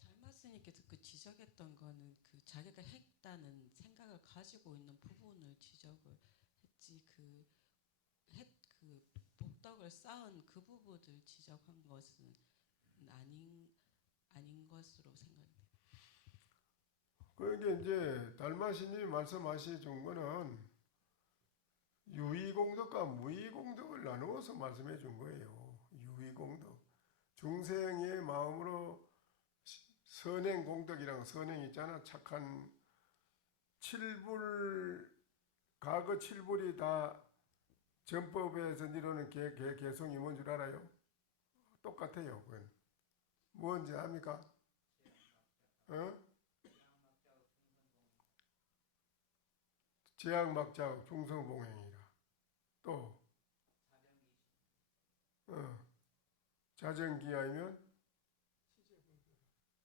달마스님께서 그 지적했던 거는 그 자기가 했다는 생각을 가지고 있는 부분을 지적을 했지 그 복덕을 쌓은 그 부분을 지적한 것은 아닌 것으로 생각돼요. 그러니까 이제 달마신이 말씀하신 거는 유의공덕과 무의공덕을 나누어서 말씀해 준 거예요. 유의공덕. 중생의 마음으로 선행공덕이랑 선행 있잖아. 착한 과거 칠불이 다 전법에서 이루는 개성이 뭔 줄 알아요? 똑같아요. 그건 뭔지 압니까? 어? 제약막자업 중성봉행이라. 또 자정기하면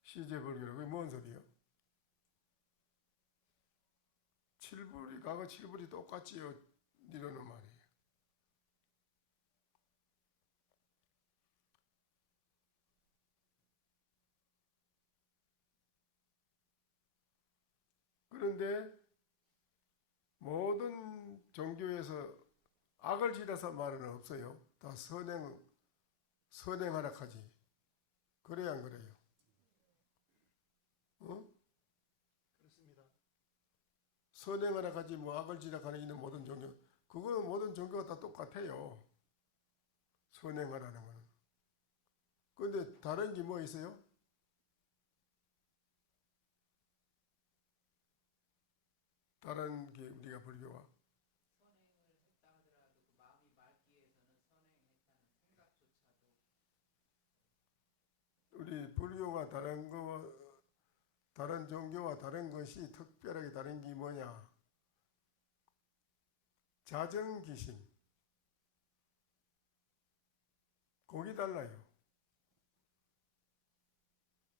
시제불교라. 그게 뭔 소리요? 과거 칠불이 똑같지요. 이러는 말이에요. 그런데 모든 종교에서 악을 지라서 말은 없어요. 다 선행하라 하지. 그래야 안 그래요? 그렇습니다. 선행하라 하지 뭐 악을 지라 하는 있는 모든 종교. 그거는 모든 종교가 다 똑같아요. 선행하라는 거는. 그런데 다른 게 뭐 있어요? 다른 게 우리가 불교와 우리 불교가 다른 종교와 다른 것이 특별하게 다른 게 뭐냐? 자정기심. 거기 달라요.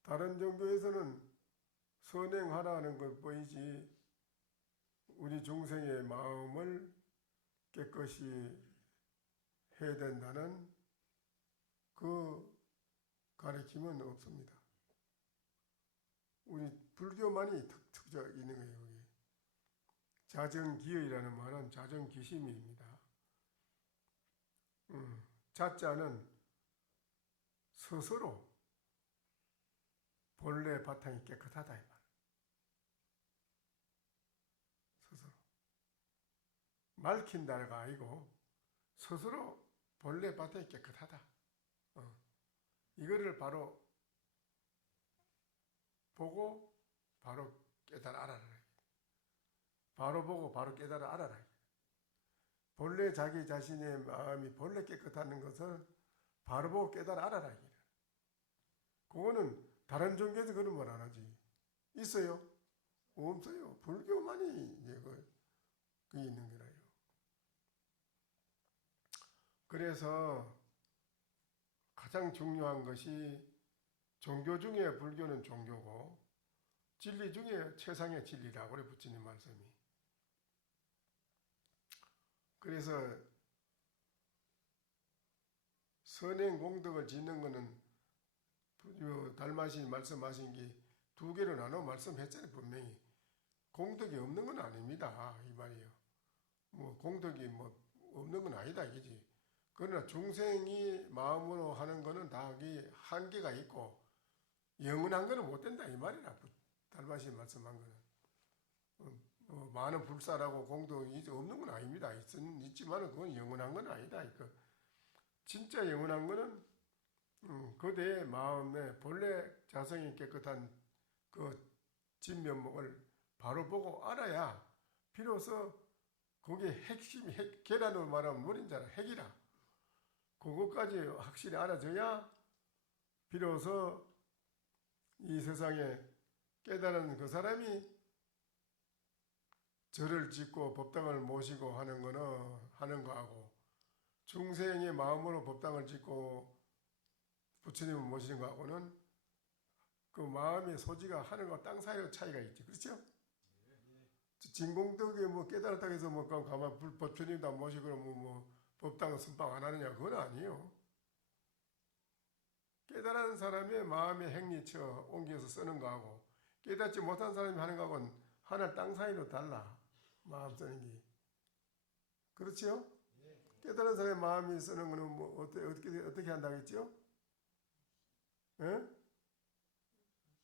다른 종교에서는 선행하라는 것 보이지 우리 중생의 마음을 깨끗이 해야 된다는 그 가르침은 없습니다. 우리 불교만이 특적 있는 거예요. 여기. 자정기의라는 말은 자정기심입니다. 자자는 스스로 본래 바탕이 깨끗하다 이 말. 스스로 말킨다가 아니고 스스로 본래 바탕이 깨끗하다. 이거를 바로 보고 바로 깨달아 알아라. 바로 보고 바로 깨달아 알아라. 본래 자기 자신의 마음이 본래 깨끗한 것을 바로 보고 깨달아 알아라. 그거는 다른 종교에서 그런 말 안 하지. 있어요? 없어요. 불교만이 이제 그게 있는 거라요. 그래서 가장 중요한 것이 종교 중에 불교는 종교고 진리 중에 최상의 진리라고 그래 부처님 말씀이. 그래서 선행 공덕을 짓는 것은 달마신 말씀하신 게 두 개로 나눠 말씀했잖아요. 분명히 공덕이 없는 건 아닙니다. 이 말이에요. 뭐 공덕이 뭐 없는 건 아니다 이지. 그러나 중생이 마음으로 하는 거는 다 한계가 있고 영원한 거는 못 된다 이 말이라. 달마신 말씀한 거는 많은 불사라고 공덕이 없는 건 아닙니다. 있지만은 그건 영원한 건 아니다. 진짜 영원한 거는 그대의 마음에 본래 자성이 깨끗한 그 진면목을 바로 보고 알아야 비로소 그게 핵심이 계란으로 말하면 물인자라 핵이라. 그것까지 확실히 알아져야 비로소 이 세상에 깨달은 그 사람이 절을 짓고 법당을 모시고 하는 거하고 중생의 마음으로 법당을 짓고 부처님을 모시는 거하고는 그 마음의 소지가 하늘과 땅 사이의 차이가 있지. 그렇죠? 진공덕에 뭐 깨달았다고 해서 뭐 가만 부처님도 안 모시고 뭐 법당은 선방 안 하느냐 그건 아니에요. 깨달은 사람의 마음의 행리처 옮겨서 쓰는 거하고 깨닫지 못한 사람이 하는 거하고는 하늘 땅 사이로 달라. 마음 쓰는 게. 그렇죠? 깨달은 사람의 마음이 쓰는 거는 뭐 어떻게 한다고 했죠? 예?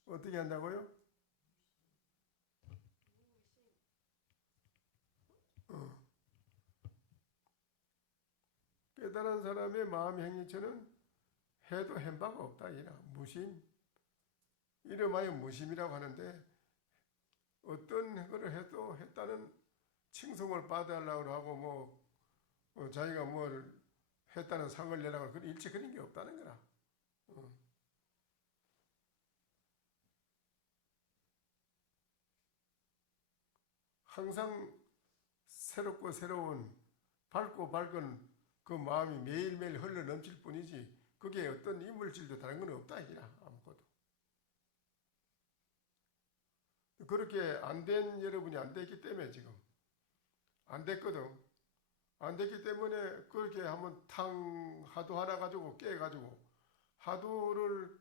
어떻게 한다고요? 깨달은 사람의 마음 행위처는 해도 행바가 없다. 이라 무심. 이름하여 무심이라고 하는데 어떤 거를 해도 했다는 칭송을 받으려고 하고 자기가 뭘 했다는 상을 내려고 하고 일체 그런 게 없다는 거라. 항상 새롭고 새로운 밝고 밝은 그 마음이 매일매일 흘러 넘칠 뿐이지 그게 어떤 이물질도 다른 건 없다 이라 아무것도. 그렇게 안 된 여러분이 안 됐기 때문에 지금 안 됐거든. 안 됐기 때문에 그렇게 한번 하도 하나 가지고 깨가지고 하도를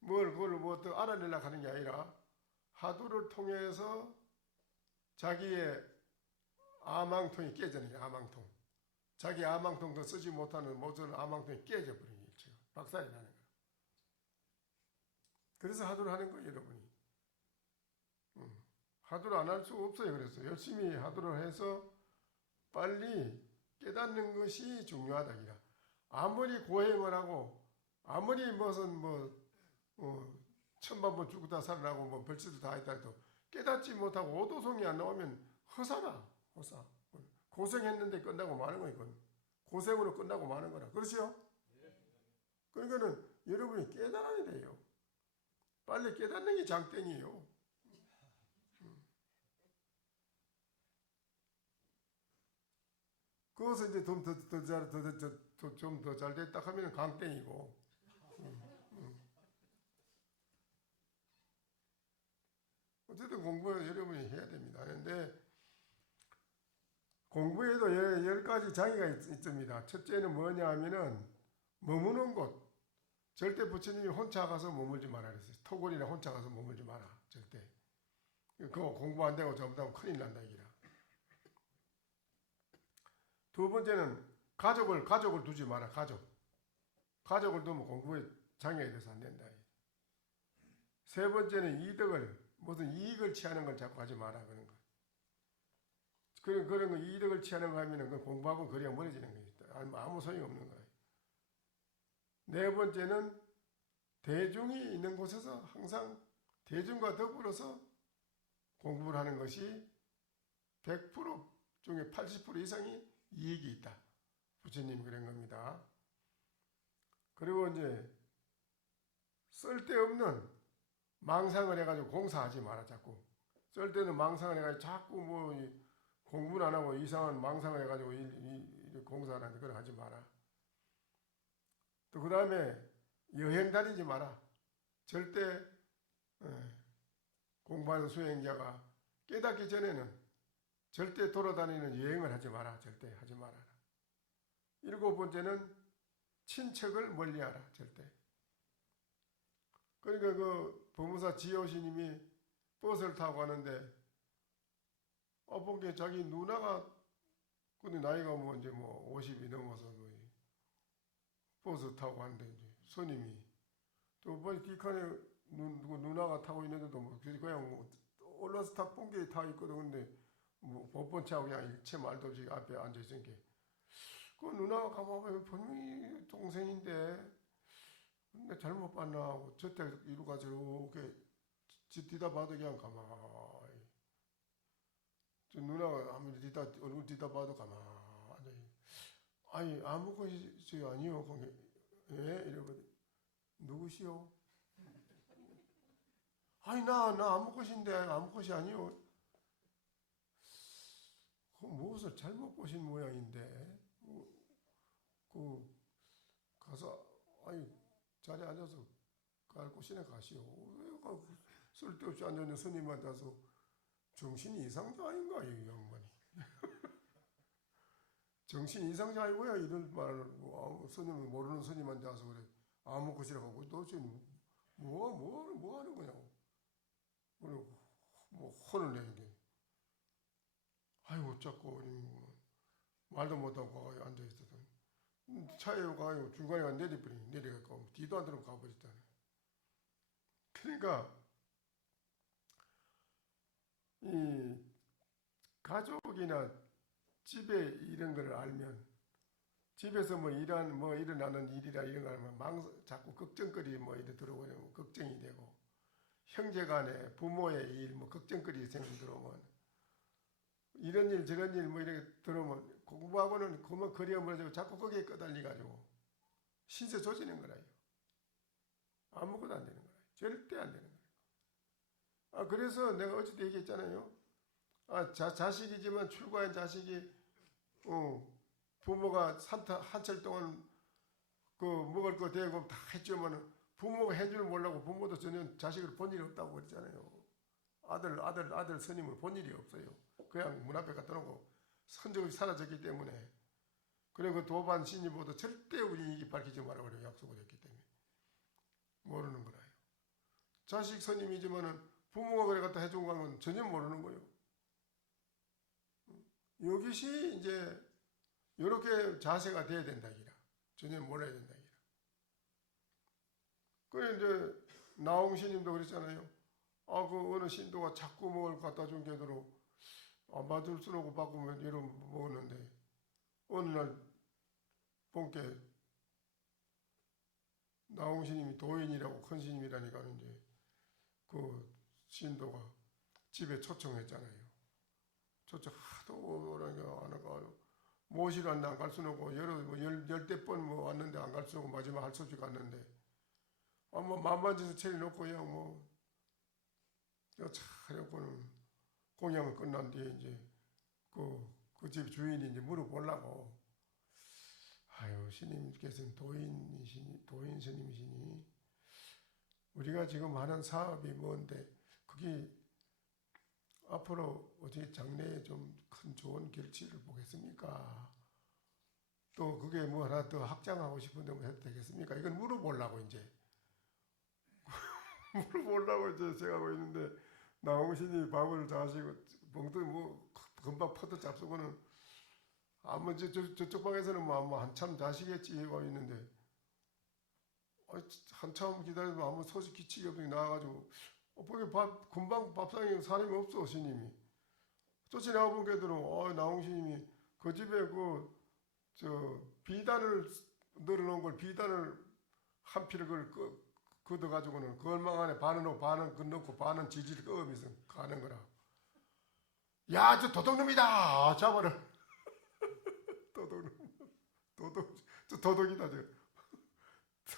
그걸 더 알아내려고 하는 게 아니라 하도를 통해서 자기의 아망통이 깨지는 게 아망통. 자기 아망통도 쓰지 못하는 모든 아망통이 깨져버리는 게 박살이 나는 거예요. 그래서 하도를 하는 거예요, 여러분이. 하도를 안 할 수가 없어요. 그래서 열심히 하도를 해서 빨리 깨닫는 것이 중요하다. 아무리 고행을 하고 아무리 무슨 천만 번 죽다 살아나고 별짓을 다 했다 해도 깨닫지 못하고 오도송이 안 나오면 허사다. 허사. 고생했는데 끝나고 마는 거야. 이건 고생으로 끝나고 마는 거라. 그렇죠? 그러니까는 여러분이 깨달아야 돼요. 빨리 깨닫는 게 장땡이에요. 그것을 이제 좀 더 잘 됐다 하면 강땡이고. 어쨌든 공부를 여러분이 해야 됩니다. 그런데 공부에도 10가지 장애가 있습니다. 첫째는 뭐냐 하면은 머무는 곳. 절대 부처님이 혼자 가서 머물지 마라 그랬어요. 토굴이나 혼자 가서 머물지 마라. 절대. 그거 공부 안 되고 잘못하면 큰일 난다 이기라. 두 번째는 가족을 두지 마라. 가족을 두면 공부에 장애가 돼서 안 된다. 세 번째는 무슨 이익을 취하는 걸 자꾸 하지 마라. 그런 거. 그런 거 이익을 취하는 거 하면은 그 공부하고 거리가 멀어지는 거예요. 아무 소용이 없는 거예요. 네 번째는 대중이 있는 곳에서 항상 대중과 더불어서 공부를 하는 것이 100% 중에 80% 이상이 이익이 있다. 부처님이 그런 겁니다. 그리고 이제 쓸데없는 망상을 해가지고 공사하지 마라. 자꾸 쓸데없는 망상을 해가지고 자꾸 공부는 안 하고 이상한 망상을 해가지고 공사를 하는데 그걸 하지 마라. 또 그 다음에 여행 다니지 마라. 절대 공부하는 수행자가 깨닫기 전에는 절대 돌아다니는 여행을 하지 마라. 절대 하지 마라. 7번째는 친척을 멀리하라. 절대. 그러니까 그 법무사 지효시님이 버스를 타고 가는데 본게 자기 누나가 근데 나이가 이제 50이 넘어서 버스 타고 가는데 이제 스님이 또 뒷칸에 누나가 타고 있는데도 그냥 올라서 탁 본게 타 있거든. 근데 법본차고 그냥 일체 말도 없이 앞에 앉아 있으니까 그 누나가 가만 보면 분명히 동생인데 근데 잘못 봤나 하고 저때 이리 가서 이렇게 뒤다 봐도 그냥 가만히 저 누나가 아무리 얼굴 뒤다 봐도 가만히 아니 아무 것이 아니요. 거기 예? 이러거든. 누구시오? 아니 나 아무 것인데 아무 것이 아니요. 무엇을 잘못 보신 모양인데 가서 아니 자리에 앉아서 갈 곳이나 가시오. 왜 쓸데없이 앉아있는 스님한테 가서 정신이 이상자 아닌가 이 양반이. 정신 이상자 아니고야 이런 말을 스님을 모르는 스님한테 와서 그래 아무 것이라고 하고 도대체 뭐 하는 거냐고. 그리고 혼을 내는 게 아이고 자꾸 말도 못하고 앉아있었던 차에 가요. 중간에 가 내려가고 뒤도 안 들어고 가버렸잖아요. 그러니까 이 가족이나 집에 이런 걸 알면 집에서 뭐 일어나는 일이라 이런 거 하면 자꾸 걱정거리 뭐 이래 들어오면 걱정이 되고 형제간에 부모의 일 뭐 걱정거리 생각 들어오면 이런 일 저런 일 뭐 이렇게 들어오면 공부하고는 그만 거리가 멀어지고 자꾸 거기에 끄달리 가지고 신세 조지는 거라요. 아무것도 안 되는 거라요. 절대 안 되는 거라요. 그래서 내가 어제도 얘기했잖아요. 자식이지만 출가한 자식이 부모가 한철 동안 그 먹을 거 대고 다 했지만 부모가 해줄 몰라고 부모도 전혀 자식을 본 일이 없다고 그랬잖아요. 아들 스님을 본 일이 없어요. 그냥 문 앞에 갖다 놓고 선적이 사라졌기 때문에. 그리고 도반 신입보도 절대 우리 이익 밝히지 말라고 약속을 했기 때문에 모르는 거라요. 자식 스님이지만은 부모가 그래 갖다 해준 거는 전혀 모르는 거예요. 이것이 이제 이렇게 자세가 돼야 된다 기라. 전혀 몰라야 된다 기라. 그래 이제 나홍 스님도 그랬잖아요. 그 어느 신도가 자꾸 뭘 갖다 준 게대로 안 받을 수는 없고 바꾸면 이런 먹었는데 어느 날 본께 나홍 스님이 도인이라고 큰 스님이라니까 이제 그 신도가 집에 초청했잖아요. 초청 하도 오라니까 안 가고 모시러 안 갈 수는 없고 열대 번 왔는데 안 갈 수 없고 마지막 할 수 없이 갔는데 뭐 만만지서 차려놓고 그냥 차려놓고는 공양을 끝난 뒤에 이제 그 집 주인이 이제 물어보려고 스님께서는 도인 스님이시니 우리가 지금 하는 사업이 뭔데 그게 앞으로 어떻게 장래에 좀 큰 좋은 결실을 보겠습니까? 또 그게 뭐 하나 더 확장하고 싶은데 뭐 해도 되겠습니까? 이건 물어보려고 이제 제가 하고 있는데 나홍신이 밥을 자시고 멍도 금방 퍼도 잡수고는 저쪽 방에서는 한참 자시겠지 하고 있는데 한참 기다리면 아무 소식 기치기 없이 나와가지고 거기 금방 밥상에 사람이 없어 스님이 쫓아나와 본 게들은 나홍 스님이 그 집에 비단을 늘어놓은 걸 비단을 한 피를 걷어가지고는 그 얼마 안에 반은 넣고 반은 넣고 반은 질질 끄면서 가는 거라. 야, 저 도둑놈이다! 잡아라. 도둑이다, 저.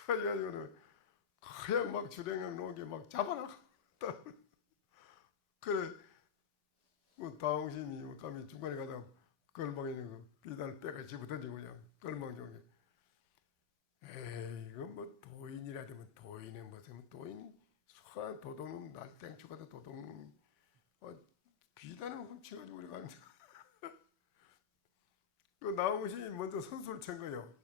그래가지고는 그냥 막 주랭을 놓은 게 막 잡아라. 그래, 다홍신이 감히 중간에 가다 걸망에 있는 거 비단을 빼가 집어 던지고 그냥 걸망 중에. 에이, 이거 뭐 도인이라 되면 도인은 무슨 도인 수한 도둑놈 날땡초 같은 도둑놈 비단을 훔쳐가지고 우리가 가는데 그 나홍신이 먼저 선수를 친 거예요.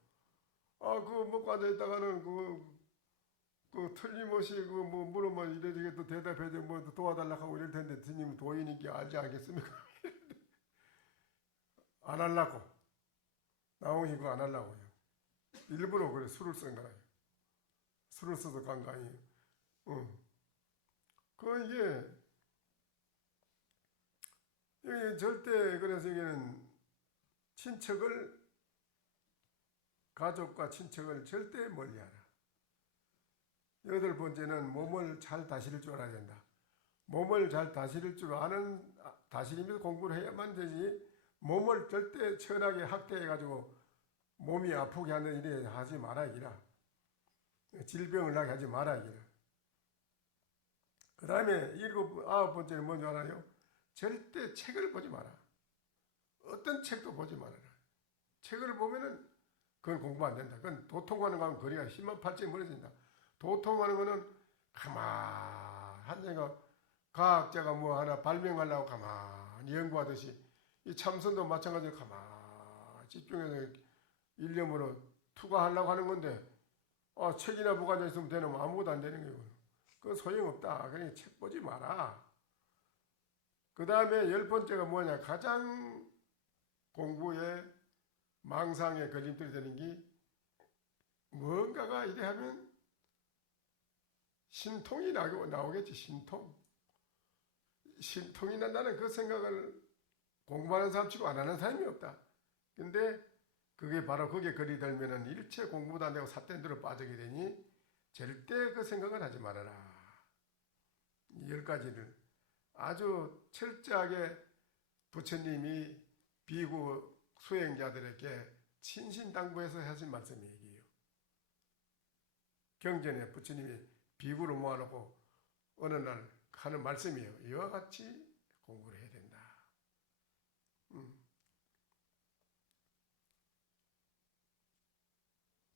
그거 먹고 앉아있다가는 그 틀림없이 물으면 이래 또 대답해줘 뭐 도와달라고 하고 이럴 텐데 스님 도인이니까 알지 않겠습니까? 안 하려고 나홍이 그거 안 하려고요. 일부러 그래 술을 쓴 거라요. 술을 써서 간 거 아니에요. 이게 절대 그래서 이게는 가족과 친척을 절대 멀리하라. 여덟 번째는 몸을 잘 다스릴 줄 알아야 된다. 몸을 잘 다스릴 줄 아는 다스리면서 공부를 해야만 되지 몸을 절대 천하게 학대해가지고 몸이 아프게 하는 일에 하지 마라 이라. 질병을 나게 하지 마라 이라. 그 다음에 아홉 번째는 뭔지 알아요? 절대 책을 보지 마라. 어떤 책도 보지 말아라. 책을 보면은 그건 공부 안 된다. 그건 도통하는 거하고 거리가 10만 8천이 멀어진다. 도통하는 거는 가만한 생각, 과학자가 뭐 하나 발명하려고 가만히 연구하듯이 이 참선도 마찬가지로 가만히 집중해서 일념으로 투과하려고 하는 건데 책이나 보고 앉아있으면 되는 거 아무것도 안 되는 거예요. 그건 소용없다. 그러니 책 보지 마라. 그 다음에 10번째가 뭐냐. 가장 공부에 망상에 걸림돌이 되는 게 뭔가가 이래 하면 신통이 나오겠지. 신통이 난다는 그 생각을 공부하는 사람 치고 안 하는 사람이 없다. 근데 그게 바로 거기에 거리 들면은 일체 공부도 안 되고 삿댄들로 빠지게 되니 절대 그 생각은 하지 말아라. 이 10가지를 아주 철저하게 부처님이 비구 수행자들에게 친신당부해서 하신 말씀이 얘기예요. 경전에 부처님이 비구를 모아놓고 어느 날 하는 말씀이에요. 이와 같이 공부를 해야 된다.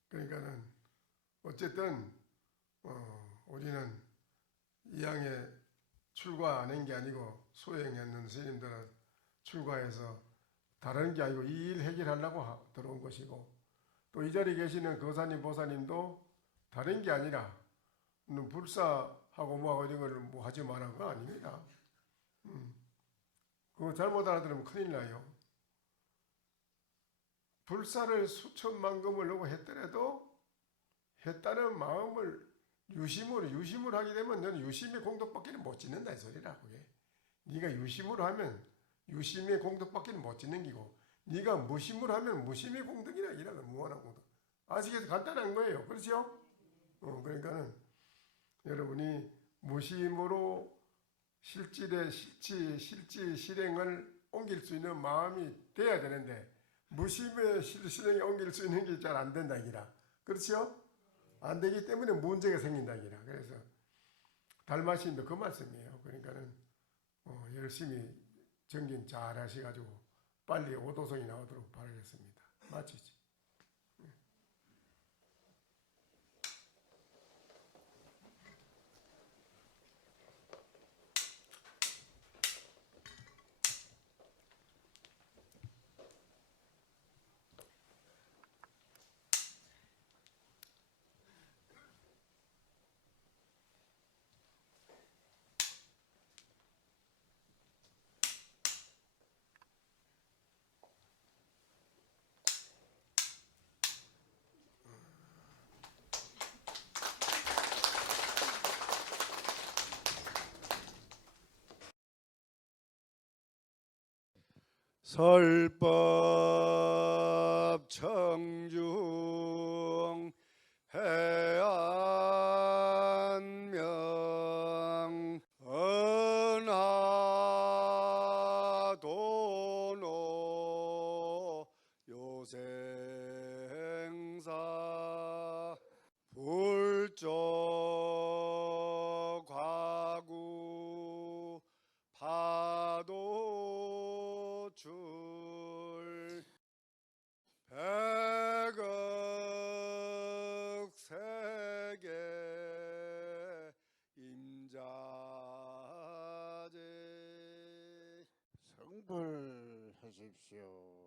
그러니까는 어쨌든 우리는 이항에 출가하는 게 아니고 수행했는 스님들은 출가해서 다른 게 아니고 이 일 해결하려고 들어온 것이고 또 이 자리에 계시는 거사님 보사님도 다른 게 아니라 불사하고 뭐 이런 걸 뭐 하지 말라는 거 아닙니다. 그거 잘못 알아들으면 큰일 나요. 불사를 수천만 금을 넣고 했더라도 했다는 마음을 유심으로 하게 되면 너는 유심의 공덕밖에 못 짓는다 이 소리라. 그게 네가 유심으로 하면 유심의 공덕밖에 못 짓는 기고 네가 무심으로 하면 무심의 공덕이라 이라는 무한한 공덕. 아시겠어요? 간단한 거예요. 그렇죠? 그러니까는 여러분이 무심으로 실지 실행을 옮길 수 있는 마음이 돼야 되는데 무심의 실행에 옮길 수 있는 게 잘 안 된다 이라. 그렇죠? 안 되기 때문에 문제가 생긴다 이라. 그래서 달마신도 그 말씀이에요. 그러니까는 열심히 정진 잘 하셔가지고 빨리 오도성이 나오도록 바라겠습니다. 마치죠. 설법 청중 해안명 은하도노 요생사 불조 과구 파도 줄 백억 세계 임자제 성불하십시오.